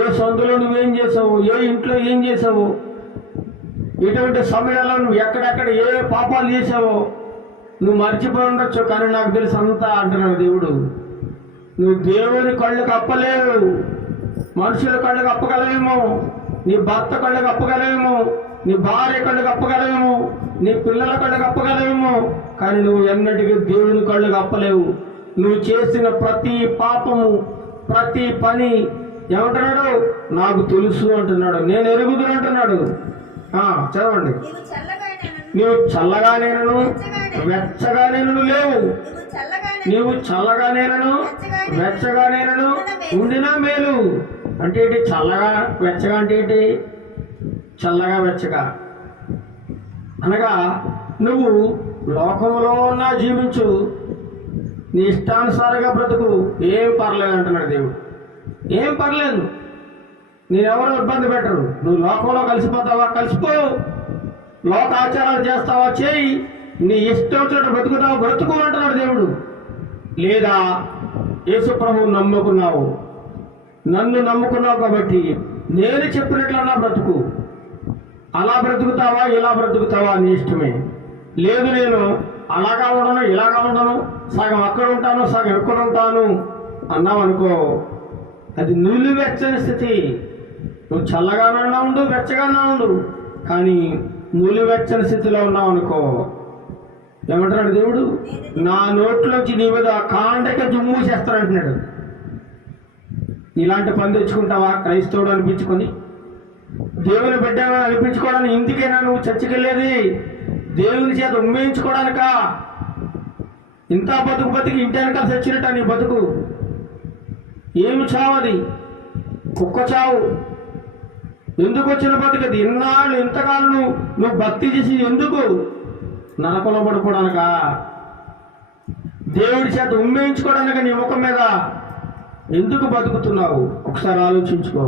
ఏ సందులో నువ్వేం చేసావు, ఏ ఇంట్లో ఏం చేసావు, ఎటువంటి సమయాల్లో నువ్వు ఎక్కడెక్కడ ఏ పాపాలు చేసావో నువ్వు మర్చిపోయి ఉండొచ్చు, కానీ నాకు తెలుసు అంతా అంటున్నాడు దేవుడు. నువ్వు దేవుని కళ్ళకు అప్పలేవు, మనుషుల కళ్ళకు అప్పగలవేమో, నీ భర్త కళ్ళకు అప్పగలవేమో, నీ భార్య కళ్ళకు అప్పగలవేమో, నీ పిల్లల కళ్ళకు అప్పగలవేమో, కానీ నువ్వు ఎన్నటికీ దేవుని కళ్ళకు అప్పలేవు. నువ్వు చేసిన ప్రతి పాపము, ప్రతి పని ఏమంటున్నాడు? నాకు తెలుసు అంటున్నాడు, నేను ఎరుగుదును అంటున్నాడు. చదవండి. నీవు చల్లగానేనను వెచ్చగానేనను లేవు. నీవు చల్లగానేనను వెచ్చగానేనను ఉండినా మేలు. అంటే ఏంటి? చల్లగా వెచ్చగా అంటే ఏంటి? చల్లగా వెచ్చగా అనగా నువ్వు లోకంలో ఉన్నా జీవించు, నీ ఇష్టానుసారంగా బ్రతుకు, ఏం పర్లేదు అంటున్నాడు దేవుడు. ఏం పర్లేదు, నేనెవరో ఇబ్బంది పెట్టరు. నువ్వు లోకంలో కలిసిపోతావా, కలిసిపో. లోక ఆచారాలు చేస్తావా, చేయి. నీ ఇష్టం వచ్చినట్టు బ్రతుకుతావా, బ్రతుకు అంటున్నాడు దేవుడు. లేదా యేసు ప్రభువు నమ్ముకున్నావు, నన్ను నమ్ముకున్నావు కాబట్టి నేను చెప్పినట్లన్నా బ్రతుకు. అలా బ్రతుకుతావా, ఇలా బ్రతుకుతావా నీ ఇష్టమే. లేదు నేను అలాగా ఉండను, ఇలాగా ఉండను, సగం అక్కడ ఉంటాను, సగం ఎక్కడ ఉంటాను అన్నావు అనుకో, అది నిలువెచ్చని స్థితి. నువ్వు చల్లగానన్నా ఉండు, వెచ్చగానా ఉండు, కానీ నిలువెచ్చని స్థితిలో ఉన్నావు అనుకో, ఏమంటున్నాడు దేవుడు? నా నోట్లోంచి నీ మీద కాండక జుమ్ము చేస్తానంటున్నాడు. ఇలాంటి పని తెచ్చుకుంటావా క్రైస్తవుడు అనిపించుకొని? దేవుని బిడ్డ అనిపించుకోవడానికి ఇంటికైనా నువ్వు చర్చికెళ్ళేది? దేవుని చేత ఉమ్మేయించుకోవడానికా? ఇంత బతికి ఇంటి వెనకాల చచ్చినట్ట నీ బతుకు. ఏమి చావది? కుక్క చావు. ఎందుకు వచ్చిన బతుకది? ఇన్నాళ్ళు ఇంతకాలం నువ్వు భక్తి చేసి ఎందుకు? నరకంలో పడిపోవడానికా? దేవుడి చేత ఉమ్మేయించుకోవడానిక నీ ముఖం మీద ఎందుకు బతుకుతున్నావు? ఒకసారి ఆలోచించుకో.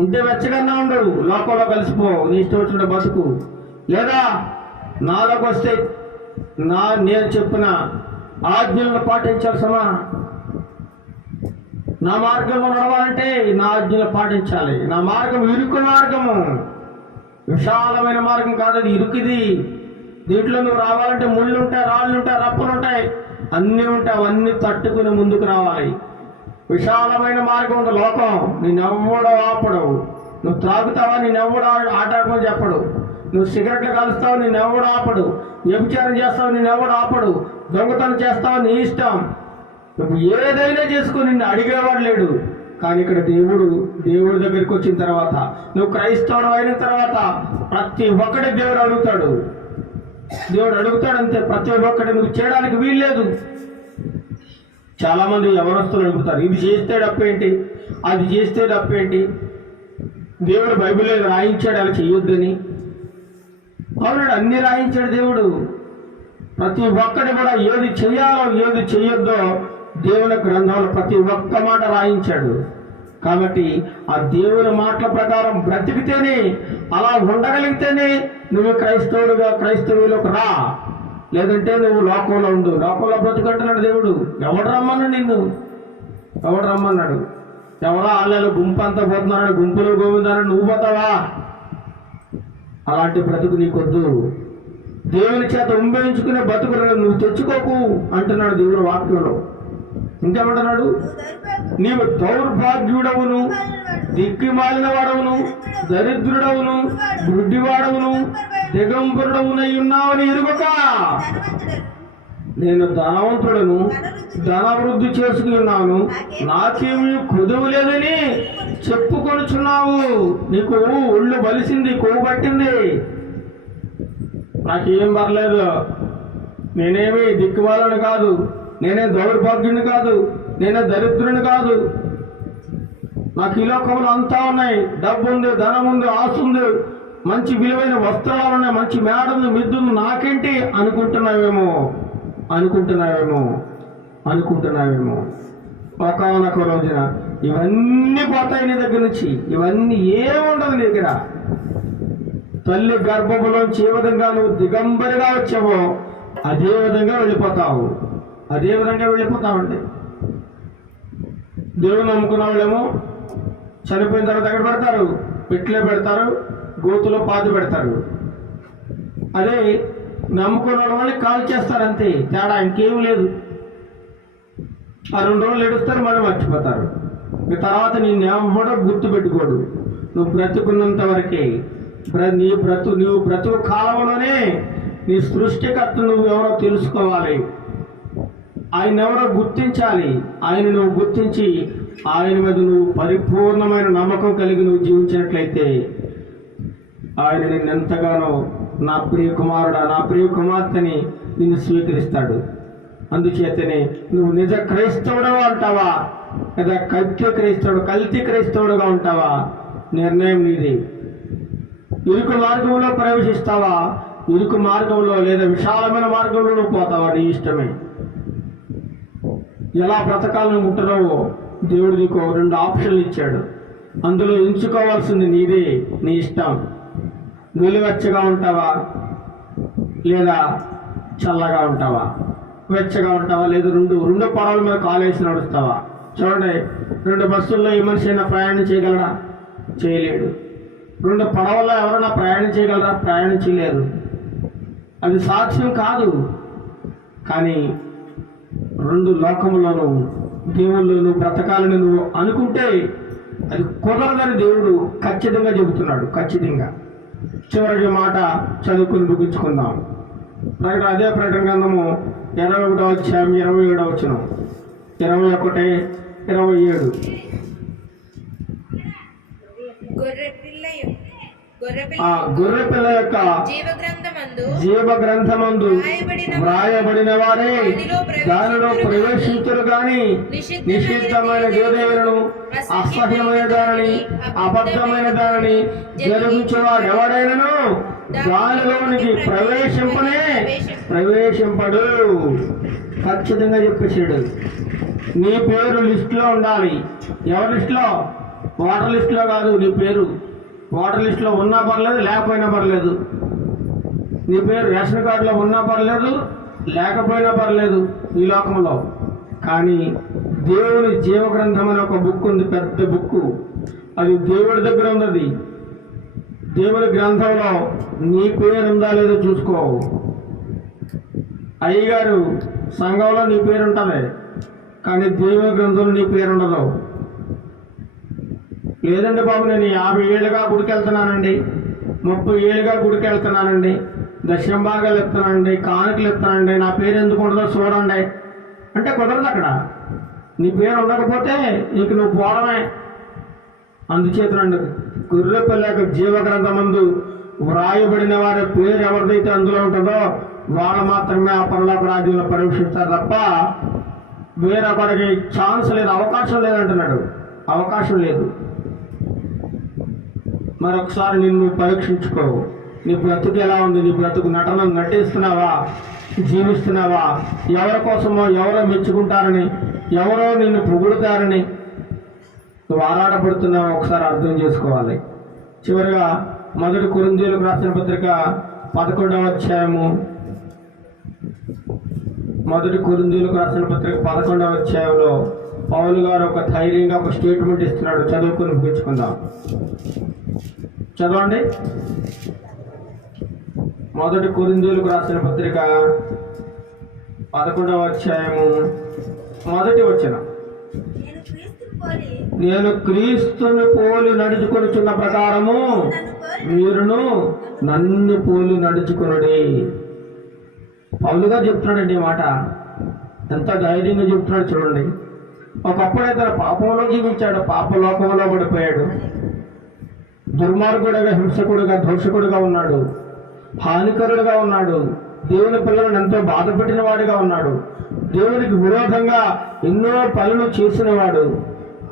ఉంటే వెచ్చగన్నా ఉండవు, లోకంలో కలిసిపో, నీ ఇష్టం వచ్చిన బతుకు. లేదా నాలోకి వస్తే నేను చెప్పిన ఆజ్ఞలను పాటించాల్సమా? నా మార్గంలో నడవాలంటే నా ఆజ్ఞలు పాటించాలి. నా మార్గం ఇరుకు మార్గము, విశాలమైన మార్గం కాదు, అది ఇరుకుది. దీంట్లో నువ్వు రావాలంటే ముళ్ళు ఉంటాయి, రాళ్ళు ఉంటాయి, రప్పలు ఉంటాయి, అన్నీ ఉంటాయి. అవన్నీ తట్టుకుని ముందుకు రావాలి. విశాలమైన మార్గం ఉంది లోకం. నిన్నెవ్వడో ఆపడవు. నువ్వు త్రాగుతావా, నిన్నెవ్వడో ఆటమని చెప్పడు. నువ్వు సిగరెట్లు కలుస్తావు, నిన్నెవ్వడో ఆపడు. వ్యభిచారం చేస్తావు, నిన్నెవ్వడో ఆపడు. దొంగతనం చేస్తావు, నీ ఇష్టం. నువ్వు ఏదైనా చేసుకుని నిన్ను అడిగేవాడు లేడు. కానీ ఇక్కడ దేవుడి దగ్గరికి వచ్చిన తర్వాత, నువ్వు క్రైస్తవుడు అయిన తర్వాత ప్రతి ఒక్కటి దేవుడు అడుగుతాడు. దేవుడు అడుగుతాడు అంతే. ప్రతి ఒక్కటి నువ్వు చేయడానికి వీల్లేదు. చాలా మంది యవనస్తులు అడుగుతారు, ఇది చేస్తే డప్పేంటి, అది చేస్తే డప్పేంటి, దేవుడు బైబిల్ రాయించాడు అలా చేయొద్దని. అవునాడు, అన్ని రాయించాడు దేవుడు. ప్రతి ఒక్కటి కూడా ఏది చెయ్యాలో ఏది చెయ్యొద్దో దేవుని గ్రంథంలో ప్రతి ఒక్క మాట రాయించాడు. కాబట్టి ఆ దేవుని మాటల ప్రకారం బ్రతికితేనే, అలా ఉండగలిగితేనే నువ్వు క్రైస్తవులోకి రా. లేదంటే నువ్వు లోకంలో ఉండు. లోకంలో బ్రతుకంటున్నాడు దేవుడు. ఎవడు రమ్మన్నాడు నిన్ను? ఎవడు రమ్మన్నాడు? ఎవరో ఆళ్ళలో గుంపు అంతా పోతున్నాడు, గుంపులో గోవిందాన్ని నువ్వు పోతావా? అలాంటి బ్రతుకు నీకొద్దు. దేవుని చేత ఉంబేయించుకునే బతుకులను నువ్వు తెచ్చుకోకు అంటున్నాడు దేవుని వాక్యంలో. ఇంకేమంటున్నాడు? నీవు దౌర్భాగ్యుడవును, దిక్కుమాలిన వాడవును, దరిద్రుడవును, గుడ్డివాడవును, దిగంబరుడవునై ఉన్నావని ఎరుగక నేను ధనవంతుడను, ధనవృద్ధి చేసుకుని ఉన్నాను, నాకేమీ కొదువు లేదని చెప్పుకొనుచున్నావు. నీకు ఒళ్ళు బలిసింది, కొవ్వు పట్టింది. నాకేం పర్లేదు, నేనేమి దిక్కుమాలను కాదు, నేనే దౌర్భాగ్యుని కాదు, నేనే దరిద్రుని కాదు, నాకు ఈ లోకంలో అంతా ఉన్నాయి, డబ్బు ఉంది, ధనం ఉంది, ఆస్తి ఉంది, మంచి విలువైన వస్త్రాలు ఉన్నాయి, మంచి మేడ ఉంది, మిద్దు ఉంది, నాకేంటి అనుకుంటున్నావేమో. ఒకనొక రోజున ఇవన్నీ పోతాయి నీ దగ్గర నుంచి. ఇవన్నీ ఏముండదు నీ దగ్గర. తల్లి గర్భంలోంచి ఏ విధంగా నువ్వు దిగంబరిగా వచ్చావో అదే విధంగా వెళ్ళిపోతావు. వెళ్ళిపోతావండి. దేవుని నమ్ముకున్న వాళ్ళేమో చనిపోయిన తర్వాత ఎక్కడ పెడతారు? పెట్టులో పెడతారు, గోతులో పాతి పెడతారు. అదే నమ్ముకున్న వాళ్ళని కాల్ చేస్తారు, అంతే తేడా, ఇంకేం లేదు. ఆ 2 రోజులు ఏడుస్తారు, మళ్ళీ మర్చిపోతారు. తర్వాత నేను ఎవడో గుర్తు పెట్టుకోడు. నువ్వు బ్రతుకున్నంత వరకే. నీవు బ్రతుకు కాలంలోనే నీ సృష్టికర్త నువ్వు ఎవరో తెలుసుకోవాలి, ఆయన ఎవరో గుర్తించాలి. ఆయన నువ్వు గుర్తించి ఆయన మీద నువ్వు పరిపూర్ణమైన నమ్మకం కలిగి నువ్వు జీవించినట్లయితే ఆయన నిన్నెంతగానో నా ప్రియ కుమారుడా, నా ప్రియ కుమార్తెని నిన్ను స్వీకరిస్తాడు. అందుచేతనే నువ్వు నిజ క్రైస్తవుడు అంటావా లేదా కల్తీ క్రైస్తవుడుగా ఉంటావా? నిర్ణయం నీది. ఇరుకు మార్గంలో ప్రవేశిస్తావా, ఇరుకు మార్గంలో లేదా విశాలమైన మార్గంలో నువ్వు పోతావా? నీ ఇష్టమే. ఎలా బ్రతకాలను ఉంటున్నావో దేవుడు నీకు 2 ఆప్షన్లు ఇచ్చాడు. అందులో ఎంచుకోవాల్సింది నీదే, నీ ఇష్టం. వెలువెచ్చగా ఉంటావా లేదా చల్లగా ఉంటావా? వెచ్చగా ఉంటావా లేదా రెండు పడవల మీద కాలేసి నడుస్తావా? చూడండి, 2 బస్సుల్లో ఏ మనిషి అయినా ప్రయాణం చేయగలరా? చేయలేడు. 2 పడవల్లో ఎవరైనా ప్రయాణం చేయగలరా? ప్రయాణం చేయలేరు. అది సాధ్యం కాదు. కానీ 2 లోకంలోనూ దేవుళ్ళు బ్రతకాలని నువ్వు అనుకుంటే అది కుదరదని దేవుడు ఖచ్చితంగా చెబుతున్నాడు. ఖచ్చితంగా. చివరికి మాట చదువుకుని ముగించుకుందాం. అదే ప్రకటన గ్రంథము 21వ అధ్యాయం 27వ వచనం, 21-27. గొర్రె పిల్ల యొక్క జీవగ్రంథమందు వ్రాయబడిన వారే దానిలో ప్రవేశించరు గాని నిషిద్ధమైన దేవదేవులను, అసహ్యమైన దానిని, అబద్ధమైన దానిని జరిగించేవాడు ఎవడైనను దానిలోనికి ప్రవేశింపడు. ఖచ్చితంగా చెప్పేసాడు. నీ పేరు లిస్టులో ఉండాలి. ఎవరి లిస్టులో? ఓటర్ లిస్టులో కాదు. నీ పేరు ఓటర్ లిస్టులో ఉన్నా పర్లేదు, లేకపోయినా పర్లేదు. నీ పేరు రేషన్ కార్డులో ఉన్నా పర్లేదు, లేకపోయినా పర్లేదు ఈ లోకంలో. కానీ దేవుని జీవగ్రంథం అనే ఒక బుక్ ఉంది, పెద్ద బుక్. అది దేవుడి దగ్గర ఉన్నది. దేవుని గ్రంథంలో నీ పేరు ఉందా లేదో చూసుకో. అయ్యగారు సంఘంలో నీ పేరు ఉంటుంది, కానీ దేవుని గ్రంథంలో నీ పేరు ఉండదు. లేదండి బాబు, నేను 50 ఏళ్ళుగా గుడికి వెళ్తున్నానండి, 30 ఏళ్ళుగా గుడికి వెళ్తున్నానండి, దశమ భాగాలు ఇస్తున్నానండి, కానుకలు ఇస్తానండి, నా పేరు ఎందుకు ఉండదో చూడండి అంటే కుదరదు. అక్కడ నీ పేరు ఉండకపోతే ఇంక నువ్వు పోవడమే. అందుచేతనండి గొర్రె పిల్ల యొక్క జీవగ్రంథమందు వ్రాయబడిన వారి పేరు ఎవరిదైతే అందులో ఉంటుందో వాళ్ళు మాత్రమే ఆ పరలోక రాజ్యంలో ప్రవేశిస్తారు తప్ప వేరొకడికి ఛాన్స్ లేదు, అవకాశం లేదంటున్నాడు. అవకాశం లేదు. మరొకసారి నిన్ను పరీక్షించుకో. నీ బ్రతుకు ఎలా ఉంది? నీ బ్రతుకు నటిస్తున్నావా, జీవిస్తున్నావా? ఎవరి కోసమో, ఎవరో మెచ్చుకుంటారని, ఎవరో నిన్ను పొగుడుతారని నువ్వు ఆరాటపడుతున్నావా? ఒకసారి అర్థం చేసుకోవాలి. చివరిగా 1 కొరింథీయులకు రాసిన పత్రిక 11వ అధ్యాయము, 1 కొరింథీయులకు రాసిన పత్రిక 11వ అధ్యాయంలో పౌలు గారు ఒక ధైర్యంగా ఒక స్టేట్మెంట్ ఇస్తున్నాడు. చదువుకుని ముగించుకుందాం. చదవండి. మొదటి కొరింథీయులకు రాసిన పత్రిక 11వ అధ్యాయము 1వ వచనం. నేను క్రీస్తుని పోలి నడుచుకొనుచున్న ప్రకారము మీరును నన్ను పోలి నడుచుకొనుడి. పౌలుగా చెప్తున్నాడండి ఈ మాట. ఎంత ధైర్యంగా చెప్తున్నాడు చూడండి. ఒకప్పుడు ఇతను పాపంలో జీవించాడు, పాపలోకంలో పడిపోయాడు, దుర్మార్గుడుగా, హింసకుడుగా, దోషకుడుగా ఉన్నాడు, హానికరుడుగా ఉన్నాడు, దేవుని పిల్లలను ఎంతో బాధ పెట్టిన వాడిగా ఉన్నాడు, దేవునికి విరోధంగా ఎన్నో పనులు చేసినవాడు.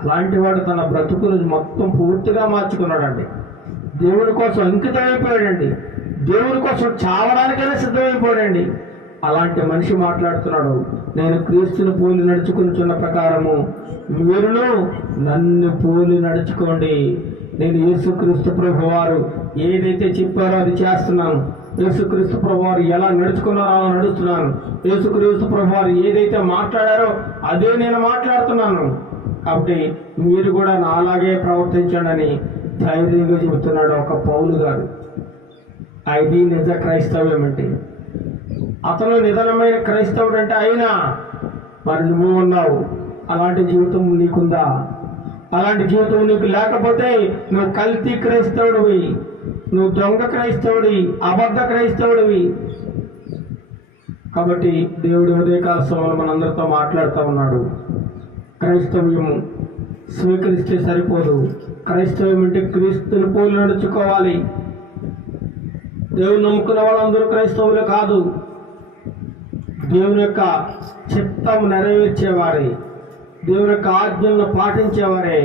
అలాంటి వాడు తన బ్రతుకును మొత్తం పూర్తిగా మార్చుకున్నాడండి. దేవుని కోసం అంకితమైపోయాడండి. దేవుని కోసం చావడానికైనా సిద్ధమైపోయాడండి. అలాంటి మనిషి మాట్లాడుతున్నాడు, నేను క్రీస్తుని పోలి నడుచుకునిచున్న ప్రకారము మీరును నన్ను పోలి నడుచుకోండి. నేను యేసుక్రీస్తు ప్రభు వారు ఏదైతే చెప్పారో అది చేస్తున్నాను. యేసుక్రీస్తు ప్రభు వారు ఎలా నడుచుకున్నారో అలా నడుస్తున్నాను. యేసుక్రీస్తు ప్రభు వారు ఏదైతే మాట్లాడారో అదే నేను మాట్లాడుతున్నాను. కాబట్టి మీరు కూడా నాలాగే ప్రవర్తించండి అని ధైర్యంగా చెబుతున్నాడు ఒక పౌలు గారు. అది నిజ క్రైస్తవ్యం అంటే. అతను నిజమైన క్రైస్తవుడు అంటే అయినా మరి నువ్వు ఉన్నావు. అలాంటి జీవితం నీకుందా? అలాంటి జీవితం నీకు లేకపోతే నువ్వు కల్తీ క్రైస్తవుడివి, నువ్వు దొంగ క్రైస్తవుడివి, అబద్ధ క్రైస్తవుడివి. కాబట్టి దేవుడి ఉదయకాల సమయంలో మనందరితో మాట్లాడుతూ ఉన్నాడు. క్రైస్తవ్యము స్వీకరిస్తే సరిపోదు. క్రైస్తవ్యం అంటే క్రీస్తుని పోలి నడుచుకోవాలి. దేవుని నమ్ముకున్న వాళ్ళందరూ క్రైస్తవులు కాదు. దేవుని యొక్క చిత్తం నెరవేర్చేవారే, దేవుని యొక్క ఆజ్ఞలను పాటించేవారే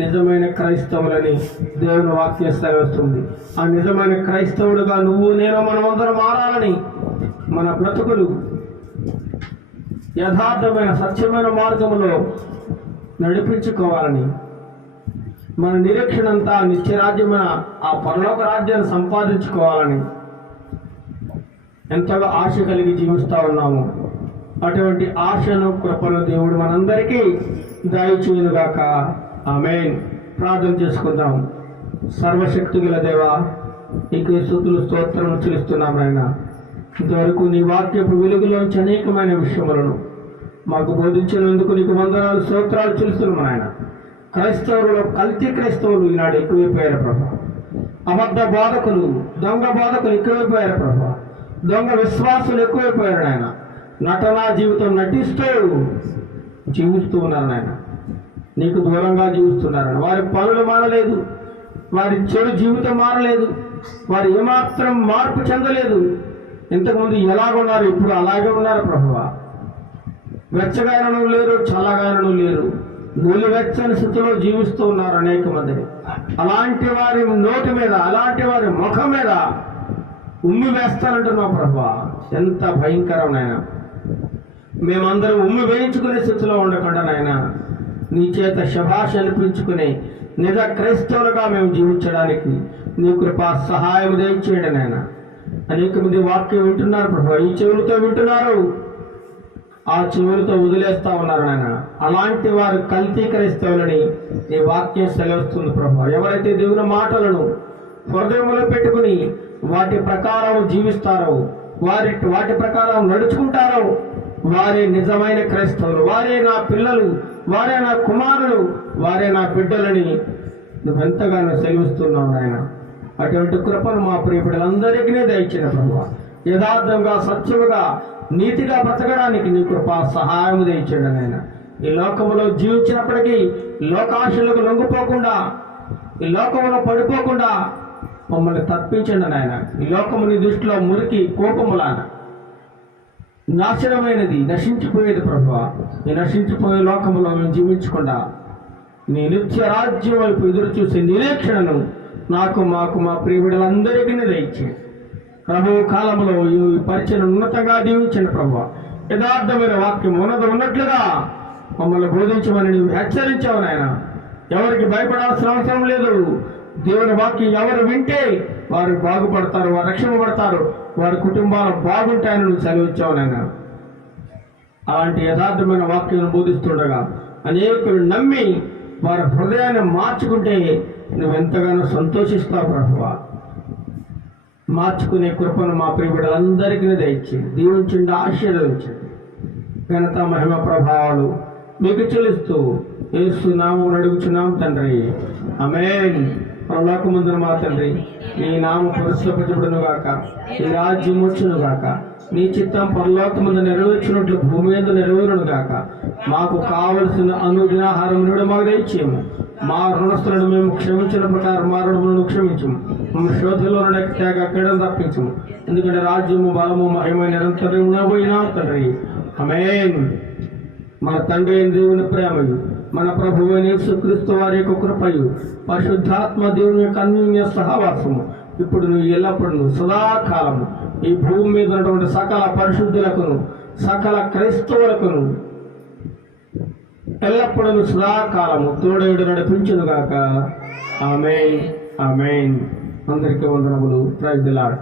నిజమైన క్రైస్తవులని దేవుని వాక్యం సెలవిస్తుంది. ఆ నిజమైన క్రైస్తవుడుగా నువ్వు నేను మనమందరం మారాలని, మన బ్రతుకులు యథార్థమైన సత్యమైన మార్గంలో నడిపించుకోవాలని, మన నిరీక్షణ అంతా నిత్యరాజ్యమైన ఆ పరలోక రాజ్యాన్ని సంపాదించుకోవాలని ఎంతగా ఆశ కలిగి జీవిస్తూ ఉన్నాము. అటువంటి ఆశను, కృపను దేవుడు మనందరికీ దయచేయునుగాక. ఆమేన్. ప్రార్థన చేసుకుందాం. సర్వశక్తి గల దేవా, నీకే స్తుతులు స్తోత్రములు చెల్లిస్తున్నాం నాయన. ఇంతవరకు నీ వాక్యపు వెలుగులోంచి అనేకమైన విషయములను మాకు బోధించినందుకు నీకు వందనాలు, స్తోత్రాలు చెల్లిస్తున్నాం నాయన. క్రైస్తవులలో కల్తీ క్రైస్తవులు ఈనాడు ఎక్కువైపోయారు ప్రభా. అబద్ధ బోధకులు, దొంగ బోధకులు ఎక్కువైపోయారు ప్రభా. దొంగ విశ్వాసులు ఎక్కువైపోయారు నాయన. నటనా జీవితం నటిస్తూ జీవిస్తూ ఉన్నారు నాయన. నీకు దూరంగా జీవిస్తున్నారు. వారి పనులు మారలేదు, వారి చెడు జీవితం మారలేదు, వారు ఏమాత్రం మార్పు చెందలేదు. ఇంతకుముందు ఎలాగున్నారు ఇప్పుడు అలాగే ఉన్నారు ప్రభువా. వెచ్చగాయనను లేరు, చల్లగాయనను లేరు, వెచ్చని స్థితిలో జీవిస్తూ ఉన్నారు అనేక మంది. అలాంటి వారి నోటి మీద, అలాంటి వారి ముఖం మీద ఉమ్మి వేస్తానంటున్నావు ప్రభువా. ఎంత భయంకరం నాయన. మేమందరం ఉమ్మి వేయించుకునే స్థితిలో ఉండకుండా నాయన, నీ చేత శభాష అనిపించుకునే నిజ క్రైస్తవులుగా మేము జీవించడానికి నీ కృపా సహాయం దయచేయండి నాయన. అనేక మంది వాక్యం వింటున్నారు ప్రభు, ఈ చెవులతో వింటున్నారు, ఆ చెవులతో వదిలేస్తా ఉన్నారు నాయన. అలాంటి వారు కల్తీ క్రైస్తవులని నీ వాక్యం సెలవుస్తుంది ప్రభు. ఎవరైతే దేవుని మాటలను హృదయంలో పెట్టుకుని వాటి ప్రకారం జీవిస్తారో, వాటి ప్రకారం నడుచుకుంటారో వారే నిజమైన క్రైస్తవులు, వారే నా పిల్లలు, వారే నా కుమారులు, వారే నా బిడ్డలని నువ్వెంతగానో సెలవిస్తున్నావు నాయన. అటువంటి కృపను మా ప్రియ బిడ్డలందరికీ దయచిన ప్రభువా. యథార్థంగా, సత్యముగా, నీతిగా బ్రతకడానికి నీ కృప సహాయం దయచండి నాయన. ఈ లోకంలో జీవించినప్పటికీ లోకాశలకు లొంగిపోకుండా, ఈ లోకంలో పడిపోకుండా మమ్మల్ని తప్పించండి నాయన. ఈ లోకము నీ దృష్టిలో మురికి కోపములాన నాశనమైనది, నశించిపోయేది ప్రభువా. ఈ నశించిపోయే లోకములో మేము జీవించకుండా నీ నిత్య రాజ్యం వైపు ఎదురు చూసే నిరీక్షణను నాకు, మాకు, మా ప్రియబిడ్డలందరికీ దయచేయండి ప్రభు. కాలంలో ఈ పరిచయం ఉన్నతంగా దీవించండి ప్రభువా. యథార్థమైన వాక్యం ఉన్నట్లుగా మమ్మల్ని బోధించమని నువ్వు హెచ్చరించావు నాయన. ఎవరికి భయపడాల్సిన అవసరం లేదు. దేవుని వాక్యం ఎవరు వింటే వారు బాగుపడతారు, వారు రక్షింపబడతారు, వారి కుటుంబాలు బాగుంటాయని నువ్వు సెలవిచ్చావు నాయన. అలాంటి యథార్థమైన వాక్యం బోధిస్తుండగా అనేకులు నమ్మి వారి హృదయాన్ని మార్చుకుంటే నువ్వెంతగానో సంతోషిస్తావు ప్రభువా. మార్చుకునే కృపను మా ప్రియబిడ్డలందరికీ దయచి దీవించండి, ఆశీర్వదించండి. ఘనత మహిమ ప్రభావాలు మీకు చెల్లిస్తూ యేసు నామమున అడుగుచున్నాం తండ్రి, ఆమేన్. పరలోకమందున మా తండ్రి, నీ నామం పరిశుద్ధపరచబడును గాక, నీ రాజ్యం వచ్చును గాక, నీ చిత్తం పరలోకమందు నెరవేర్చినట్లు భూమి మీద నెరవేరును గాక. మాకు కావలసిన అనుదినాహారం మాకు దయచేయము. మా రుణస్థులను మేము క్షమించిన ప్రకారం మా రుణములను క్షమించము. మేము శోధంలో తేగ కీడను తప్పించము. ఎందుకంటే రాజ్యము, బలము, మహిమ నిరంతరం పోయినా తండ్రి, ఆమేన్. మన తండ్రి అయిన దేవుని ప్రేమయు, మన ప్రభువైన యేసుక్రీస్తు వారి యొక్క కృపయు, పరిశుద్ధాత్మ దేవుని యొక్క అన్యోన్య సహవాసము ఇప్పుడు నువ్వు ఎల్లప్పుడూ సదాకాలము ఈ భూమి మీద ఉన్నటువంటి సకల పరిశుద్ధులకును సకల క్రైస్తవులకును ఎల్లప్పుడూ సదాకాలము తోడేడు నడిపించును గాక. ఆమేన్, ఆమేన్. అందరికీ వందనములు. Praise the lord.